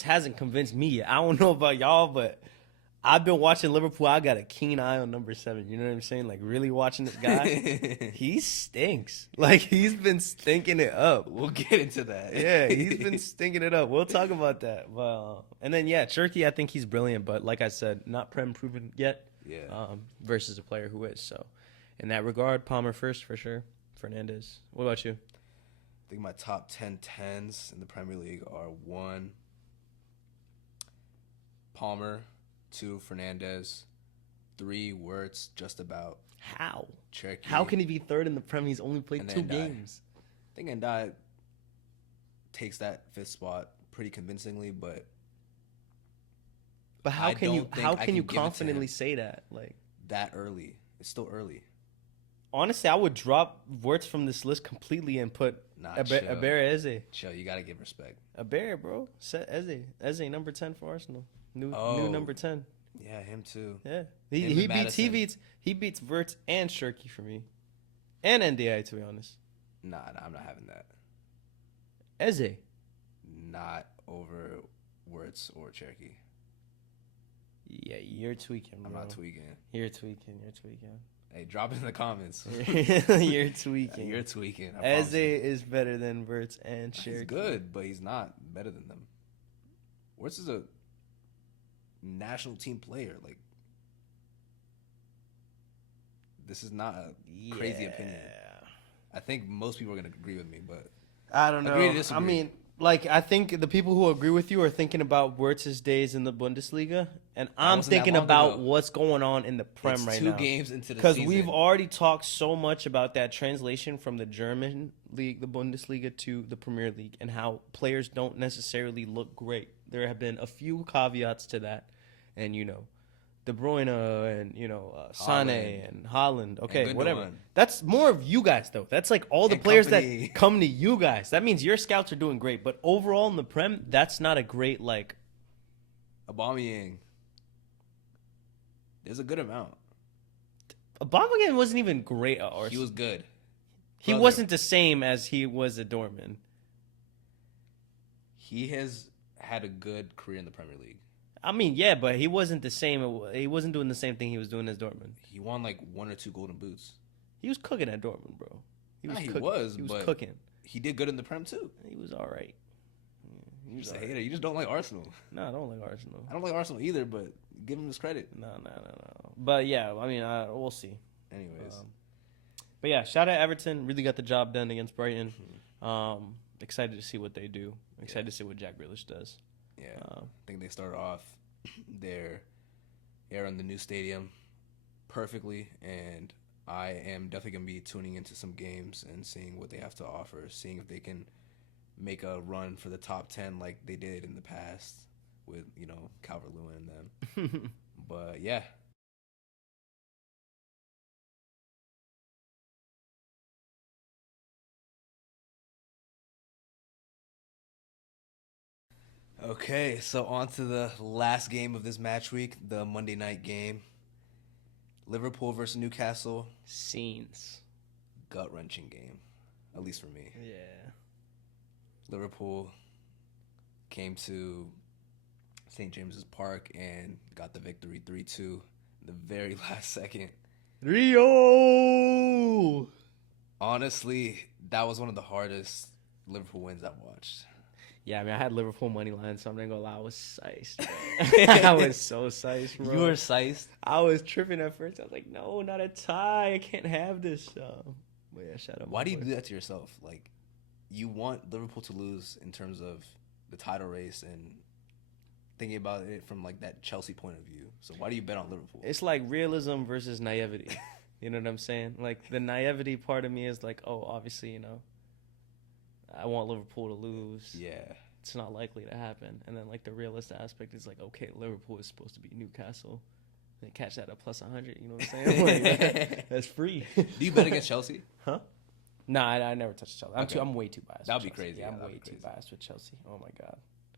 hasn't convinced me yet. I don't know about y'all, but I've been watching Liverpool. I got a keen eye on number 7. You know what I'm saying? Like really watching this guy. He stinks. Like he's been stinking it up. We'll get into that. Yeah, he's been stinking it up. We'll talk about that. But, and then Cherky, I think he's brilliant, but like I said, not Prem proven yet. Yeah. Versus a player who is. So in that regard, Palmer first for sure. Fernandez. What about you? I think my top 10 10s in the Premier League are 1, Palmer, 2, Fernandez, 3, Wirtz, just about. How? Cherky. How can he be third in the Premier? He's only played 2 games. I think Ndai takes that 5th spot pretty convincingly, but how can you confidently say that? Like that early? It's still early. Honestly, I would drop Wirtz from this list completely and put Abere Eze. Chill, you gotta give respect. Abere, bro. Set Eze number 10 for Arsenal. New number 10. Yeah, him too. Yeah, he beats Wirtz and Cherky for me, and NDI to be honest. Nah, I'm not having that. Eze. Not over Wirtz or Cherky. Yeah, you're tweaking, bro. I'm not tweaking. You're tweaking. Hey, drop it in the comments. You're tweaking. You're tweaking. Eze is better than Wirtz and Cherky. He's good, but he's not better than them. Wirtz is a national team player. Like, this is not a crazy opinion. I think most people are going to agree with me, but I don't know. Agree to disagree. I mean, like, I think the people who agree with you are thinking about Wirtz's days in the Bundesliga, and I'm thinking about what's going on in the Prem right now. 2 games into the season. Because we've already talked so much about that translation from the German league, the Bundesliga, to the Premier League, and how players don't necessarily look great. There have been a few caveats to that, and De Bruyne and Sane and Haaland. Okay, and whatever. That's more of you guys though. That's like all the players that come to you guys. That means your scouts are doing great. But overall in the Prem, that's not a great like. Aubameyang. There's a good amount. Aubameyang wasn't even great at Arsenal. He was good. He wasn't the same as he was at Dortmund. He has had a good career in the Premier League. I mean, yeah, but he wasn't the same. He wasn't doing the same thing he was doing as Dortmund. He won like 1 or 2 golden boots. He was cooking at Dortmund, bro. He was cooking. He did good in the Prem too. He was all right. You're just a hater. You just don't like Arsenal. No, I don't like Arsenal. I don't like Arsenal either, but give him his credit. No. But yeah, I mean, we'll see. Anyways. But yeah, shout out Everton. Really got the job done against Brighton. Excited to see what they do. Excited to see what Jack Grealish does. Yeah, I think they started off their era in the new stadium perfectly, and I am definitely going to be tuning into some games and seeing what they have to offer, seeing if they can make a run for the top 10 like they did in the past with, Calvert-Lewin and them. But, yeah. Okay, so on to the last game of this match week, the Monday night game. Liverpool versus Newcastle. Scenes. Gut-wrenching game, at least for me. Yeah. Liverpool came to St. James's Park and got the victory 3-2 in the very last second. Rio! Honestly, that was one of the hardest Liverpool wins I've watched. Yeah, I mean, I had Liverpool money line, so I'm not gonna lie, I was sized. I was so sized, bro. You were sized? I was tripping at first. I was like, no, not a tie. I can't have this. But yeah, shout out. Why do you do that to yourself? Like, you want Liverpool to lose in terms of the title race and thinking about it from like that Chelsea point of view. So why do you bet on Liverpool? It's like realism versus naivety. You know what I'm saying? Like the naivety part of me is like, oh, obviously, I want Liverpool to lose. Yeah. It's not likely to happen. And then, like, the realist aspect is like, okay, Liverpool is supposed to be Newcastle. They catch that at plus 100, you know what I'm saying? Like, that's free. Do you bet against Chelsea? Huh? No, I never touched Chelsea. I'm way too biased. That would be crazy. Yeah, I'm way too biased with Chelsea. Oh, my God.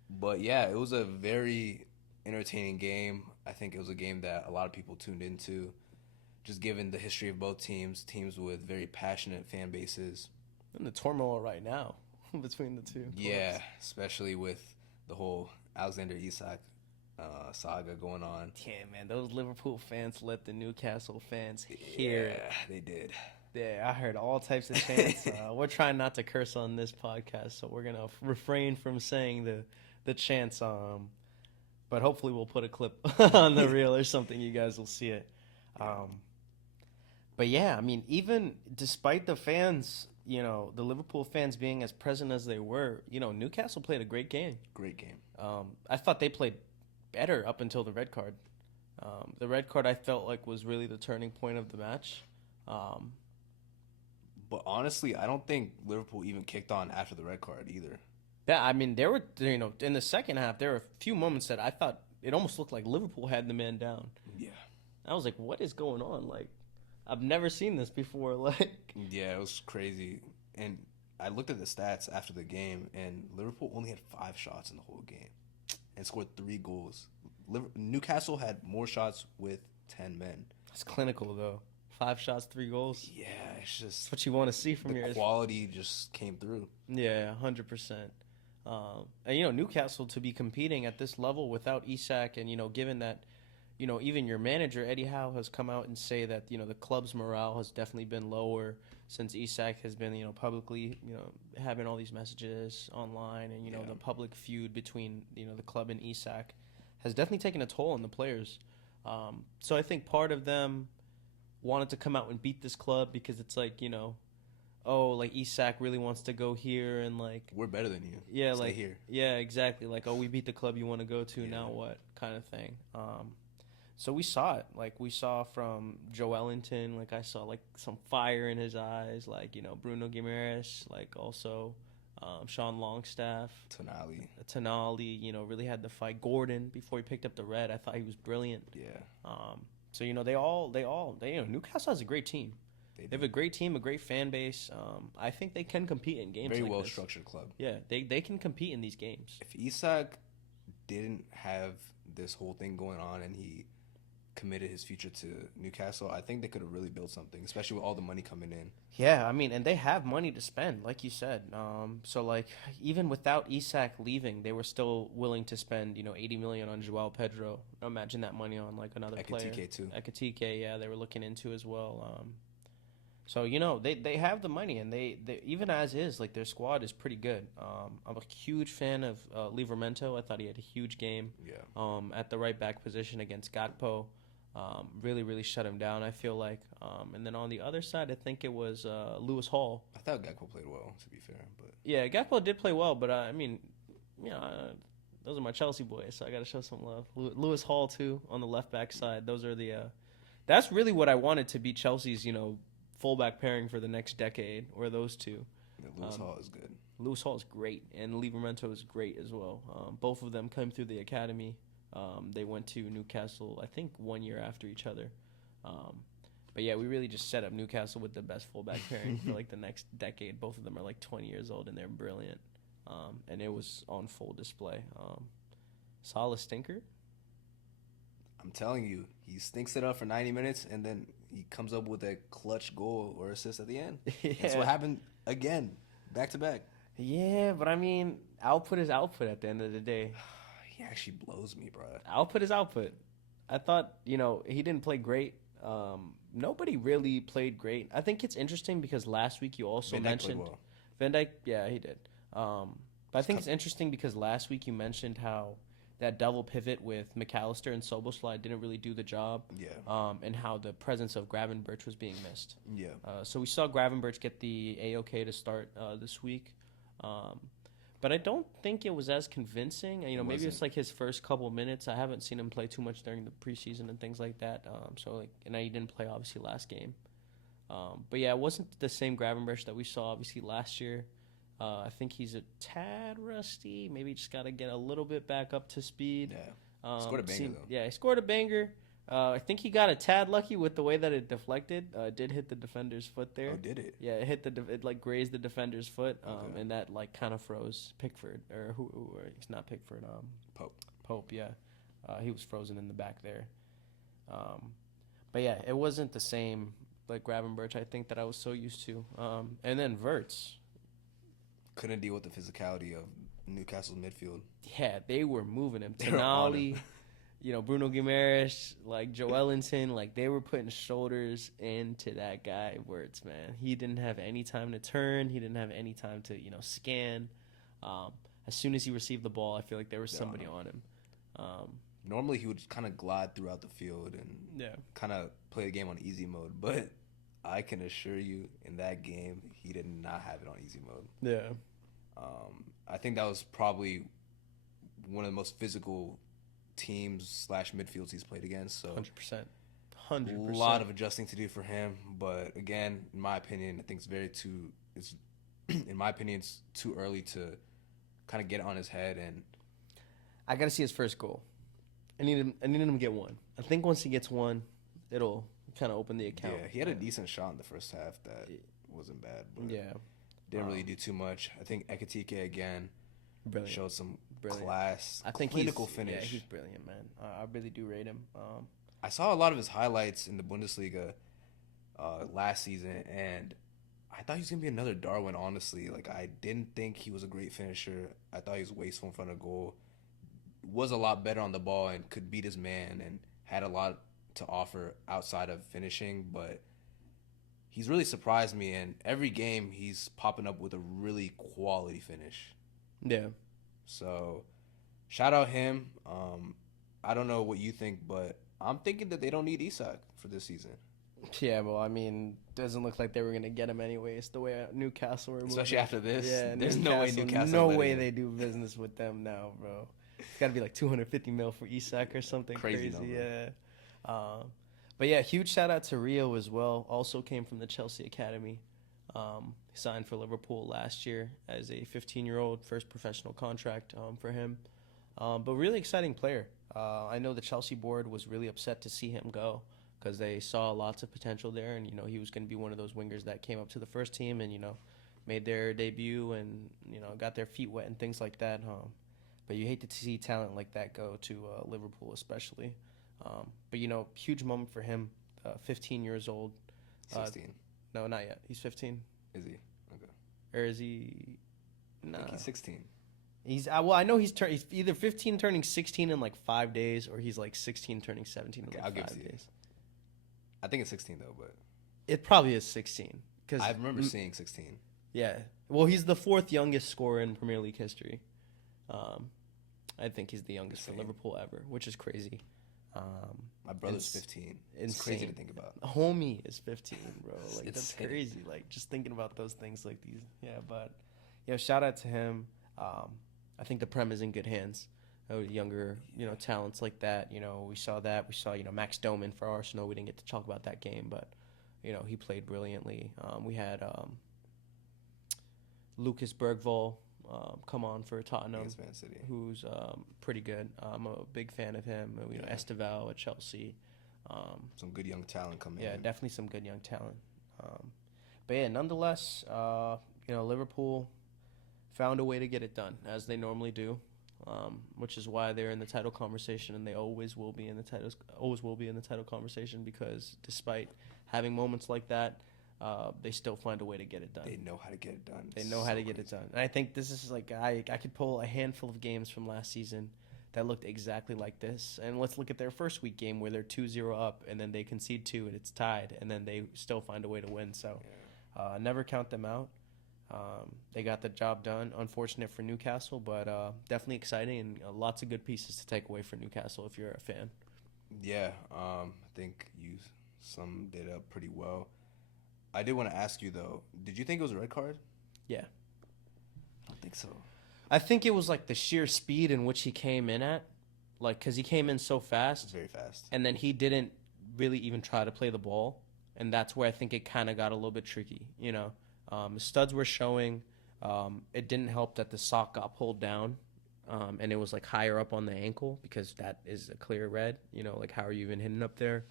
But, yeah, it was a very entertaining game. I think it was a game that a lot of people tuned into, just given the history of both teams with very passionate fan bases. And the turmoil right now between the two. Yeah, especially with the whole Alexander Isak saga going on. Yeah, man, those Liverpool fans let the Newcastle fans hear it. Yeah, they did. Yeah, I heard all types of chants. We're trying not to curse on this podcast, so we're going to refrain from saying the chants. But hopefully we'll put a clip on the reel or something. You guys will see it. But, yeah, I mean, even despite the fans, the Liverpool fans being as present as they were, Newcastle played a great game. Great game. I thought they played better up until the red card. The red card I felt like was really the turning point of the match. But honestly, I don't think Liverpool even kicked on after the red card either. Yeah, I mean, there were, in the second half, there were a few moments that I thought it almost looked like Liverpool had the man down. Yeah. I was like, what is going on? Like, I've never seen this before. Like, yeah, it was crazy. And I looked at the stats after the game, and Liverpool only had 5 shots in the whole game and scored 3 goals. Newcastle had more shots with 10 men. It's clinical, though. 5 shots, 3 goals. Yeah, it's just... That's what you want to see from your... The quality just came through. Yeah, 100%. And, Newcastle to be competing at this level without Isak and, given that, even your manager, Eddie Howe, has come out and say that, the club's morale has definitely been lower since Isak has been, publicly, having all these messages online and, the public feud between, the club and Isak has definitely taken a toll on the players. So I think part of them wanted to come out and beat this club because it's like, Isak really wants to go here and like... We're better than you. Yeah, Stay like... here. Yeah, exactly. Like, we beat the club you want to go to, now what? Kind of thing. So we saw it. Like, we saw from Joe Ellington, like, I saw, like, some fire in his eyes. Like, Bruno Guimaraes, like, also Sean Longstaff, Tonali, you know, really had the fight. Gordon, before he picked up the red, I thought he was brilliant. Yeah. So, you know, they you know, Newcastle has a great team. They have a great team, a great fan base. I think they can compete in games. Very like well structured club. Yeah, they can compete in these games. If Isak didn't have this whole thing going on and he committed his future to Newcastle, I think they could have really built something, especially with all the money coming in. Yeah, I mean, and they have money to spend, like you said. So like even without Isak leaving, they were still willing to spend, you know, 80 million on Joao Pedro. Imagine that money on like another player. Ekitike too. Ekitike, yeah, they were looking into as well. So, you know, they have the money, and they even as is, like, their squad is pretty good. I'm a huge fan of Livramento. I thought he had a huge game. Yeah. At the right back position against Gakpo. Really shut him down, I feel like. And then on the other side, I think it was Lewis Hall. I thought Gakpo played well, to be fair. But yeah, Gakpo did play well, but I mean, you know, those are my Chelsea boys, so I got to show some love. Lewis Hall, too, on the left back side. Those are the that's really what I wanted to be Chelsea's, you know, fullback pairing for the next decade, or those two. Yeah, Lewis Hall is good. Lewis Hall is great, and Livramento is great as well. Both of them came through the academy. They went to Newcastle, I think, 1 year after each other. But yeah, we really just set up Newcastle with the best fullback pairing for like the next decade. Both of them are like 20 years old, and they're brilliant. And it was on full display. Salah stinker. I'm telling you, he stinks it up for 90 minutes, and then he comes up with a clutch goal or assist at the end. Yeah. That's what happened again, back to back. Yeah, but I mean, output is output at the end of the day. He actually blows me, bro. Output is output. I thought, you know, he didn't play great. Nobody really played great. I think it's interesting because last week you also mentioned Van Dijk. Yeah, he did. But I think it's interesting because last week you mentioned how that double pivot with McAllister and Soboslai didn't really do the job. Yeah. And how the presence of Gravenberch was being missed. Yeah. So we saw Gravenberch get the A-OK to start this week. But I don't think it was as convincing. You know, maybe it's like his first couple minutes. I haven't seen him play too much during the preseason and things like that. And he didn't play obviously last game. But yeah, it wasn't the same Gravenberch that we saw obviously last year. I think he's a tad rusty. Maybe just got to get a little bit back up to speed. Yeah. Scored a banger though. Yeah, he scored a banger. I think he got a tad lucky with the way that it deflected. It did hit the defender's foot there. Oh, did it? Yeah, it hit it like grazed the defender's foot, and that like kind of froze Pickford, or it's not Pickford. Pope. Yeah, he was frozen in the back there. But yeah, it wasn't the same like Gravenberch, I think, that I was so used to. And then Wirtz couldn't deal with the physicality of Newcastle's midfield. Yeah, they were moving him. Tonali. You know, Bruno Guimaraes, like Joelinton, like they were putting shoulders into that guy Wirtz, man. He didn't have any time to turn. He didn't have any time to, you know, scan. As soon as he received the ball, I feel like there was somebody on him. Normally he would kind of glide throughout the field and kind of play the game on easy mode. But I can assure you, in that game, he did not have it on easy mode. Yeah. I think that was probably one of the most physical teams / midfields he's played against. So 100%. A lot of adjusting to do for him. But again, in my opinion, I think it's too early to kind of get on his head. And I got to see his first goal. I need him to get one. I think once he gets one, it'll kind of open the account. Yeah, he had a decent shot in the first half that wasn't bad. But didn't really do too much. I think Ekitike again showed some class. I think clinical finish. Yeah, he's brilliant, man. I really do rate him. I saw a lot of his highlights in the Bundesliga last season, and I thought he was gonna be another Darwin. Honestly, like I didn't think he was a great finisher. I thought he was wasteful in front of goal. Was a lot better on the ball and could beat his man and had a lot to offer outside of finishing, but he's really surprised me. And every game he's popping up with a really quality finish. Yeah. So, shout out him. I don't know what you think, but I'm thinking that they don't need Isak for this season. Yeah, well, I mean, doesn't look like they were gonna get him anyways. The way Newcastle were moving. Especially after this. Yeah, there's no way Newcastle. No way they do business with them now, bro. It's got to be like 250 mil for Isak or something crazy. Yeah. But yeah, huge shout out to Rio as well. Also came from the Chelsea Academy. He signed for Liverpool last year as a 15-year-old, first professional contract for him. But really exciting player. I know the Chelsea board was really upset to see him go because they saw lots of potential there, and he was going to be one of those wingers that came up to the first team and made their debut and got their feet wet and things like that. But you hate to see talent like that go to Liverpool, especially. But huge moment for him. 15 years old. 16. No, not yet. He's 15. Is he? Okay. Or is he? Nah. I think he's 16. He's I know he's either 15 turning 16 in like 5 days, or he's like 16 turning 17 in like I'll 5 give it to days. I think it's 16 though, but it probably is 16. Cause I remember seeing 16. Yeah. Well, he's the 4th youngest scorer in Premier League history. I think he's the youngest for Liverpool ever, which is crazy. My brother's 15. It's insane. crazy to think about. Homie is 15, bro. Like It's that's insane. crazy. Like just thinking about those things like these. Yeah, but shout out to him. I think the Prem is in good hands. Younger, talents like that. We saw that. We saw, Max Doman for Arsenal. We didn't get to talk about that game, but he played brilliantly. We had Lucas Bergvall come on for Tottenham, who's pretty good. I'm a big fan of him. Esteval at Chelsea. Some good young talent coming in. Yeah, definitely some good young talent. But yeah, nonetheless, Liverpool found a way to get it done, as they normally do, which is why they're in the title conversation, and they always will be in the title conversation, because despite having moments like that, they still find a way to get it done. They know how to get it done. They know how to get it done. And I think this is like, I could pull a handful of games from last season that looked exactly like this. And let's look at their first week game where they're 2-0 up, and then they concede 2 and it's tied, and then they still find a way to win. So never count them out. They got the job done. Unfortunate for Newcastle, but definitely exciting, and lots of good pieces to take away for Newcastle if you're a fan. Yeah, I think you summed it up pretty well. I did want to ask you, though, did you think it was a red card? Yeah. I don't think so. I think it was like the sheer speed in which he came in at, like, because he came in so fast. Very fast. And then he didn't really even try to play the ball, and that's where I think it kind of got a little bit tricky, The studs were showing. It didn't help that the sock got pulled down, and it was like higher up on the ankle, because that is a clear red. Like, how are you even hitting up there?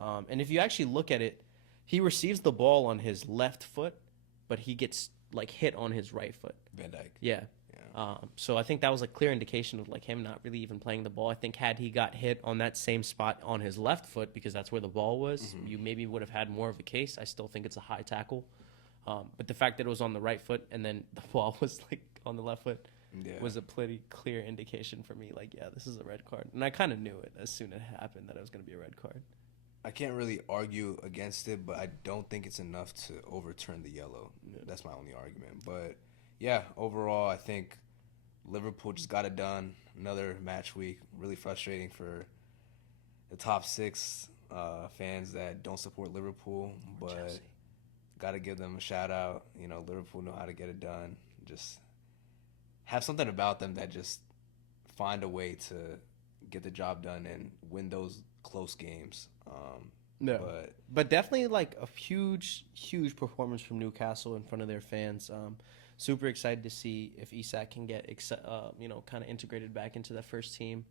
And if you actually look at it, he receives the ball on his left foot, but he gets like hit on his right foot. Van Dijk. Yeah. So I think that was a clear indication of like him not really even playing the ball. I think had he got hit on that same spot on his left foot, because that's where the ball was, you maybe would have had more of a case. I still think it's a high tackle. But the fact that it was on the right foot and then the ball was like on the left foot was a pretty clear indication for me. Like, yeah, this is a red card. And I kind of knew it as soon as it happened that it was going to be a red card. I can't really argue against it, but I don't think it's enough to overturn the yellow. Yeah. That's my only argument. But, yeah, overall, I think Liverpool just got it done. Another match week. Really frustrating for the top 6 fans that don't support Liverpool. But got to give them a shout-out. Liverpool know how to get it done. Just have something about them that just find a way to get the job done and win those close games. But definitely like a huge performance from Newcastle in front of their fans. Super excited to see if Isak can get kind of integrated back into the first team.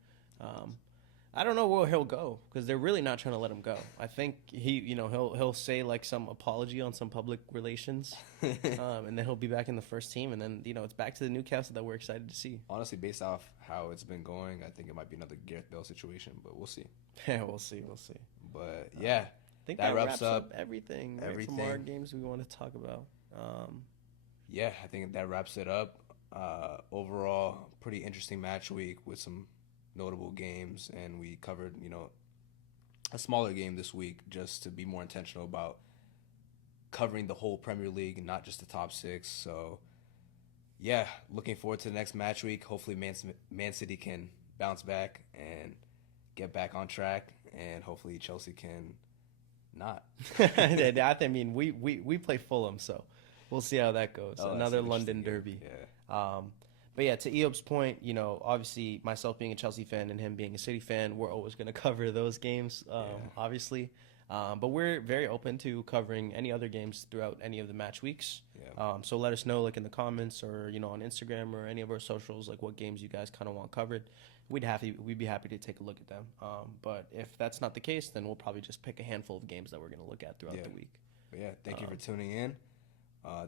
I don't know where he'll go, because they're really not trying to let him go. I think he'll say like some apology on some public relations, and then he'll be back in the first team, and then it's back to the Newcastle that we're excited to see. Honestly, based off how it's been going, I think it might be another Gareth Bale situation, but we'll see. Yeah, we'll see. But yeah, I think that wraps up everything from our games we want to talk about. Yeah, I think that wraps it up. Overall, pretty interesting match week with some notable games, and we covered a smaller game this week just to be more intentional about covering the whole Premier League and not just the top 6. So yeah, looking forward to the next match week. Hopefully Man City can bounce back and get back on track, and hopefully Chelsea can not. I mean, we play Fulham, so we'll see how that goes. Another London derby. Yeah. But yeah, to Eob's point, obviously myself being a Chelsea fan and him being a City fan, we're always going to cover those games, obviously. But we're very open to covering any other games throughout any of the match weeks. Yeah. So let us know, like, in the comments or, on Instagram or any of our socials, like, what games you guys kind of want covered. We'd be happy to take a look at them. But if that's not the case, then we'll probably just pick a handful of games that we're going to look at throughout the week. But yeah, thank you for tuning in.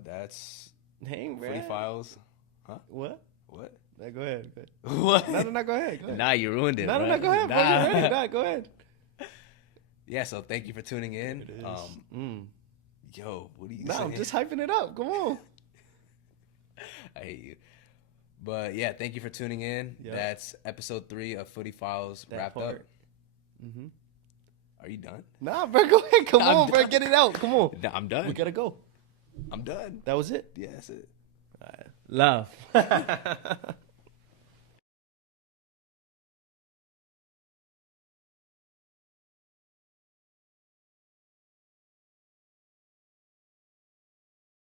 That's FootyFiles. Huh? What? No, go ahead. What? No, go ahead. Nah, you ruined it. No, go ahead. Nah. You're ready. Nah, go ahead. Yeah, so thank you for tuning in. It is. Yo, what are you saying? I'm just hyping it up. Come on. I hate you. But yeah, thank you for tuning in. Yep. That's episode 3 of FootyFiles wrapped up. Mm-hmm. Are you done? Nah, bro, go ahead. Come on, bro. Get it out. Come on. Nah, I'm done. We gotta go. I'm done. That was it? Yeah, that's it. All right. Love.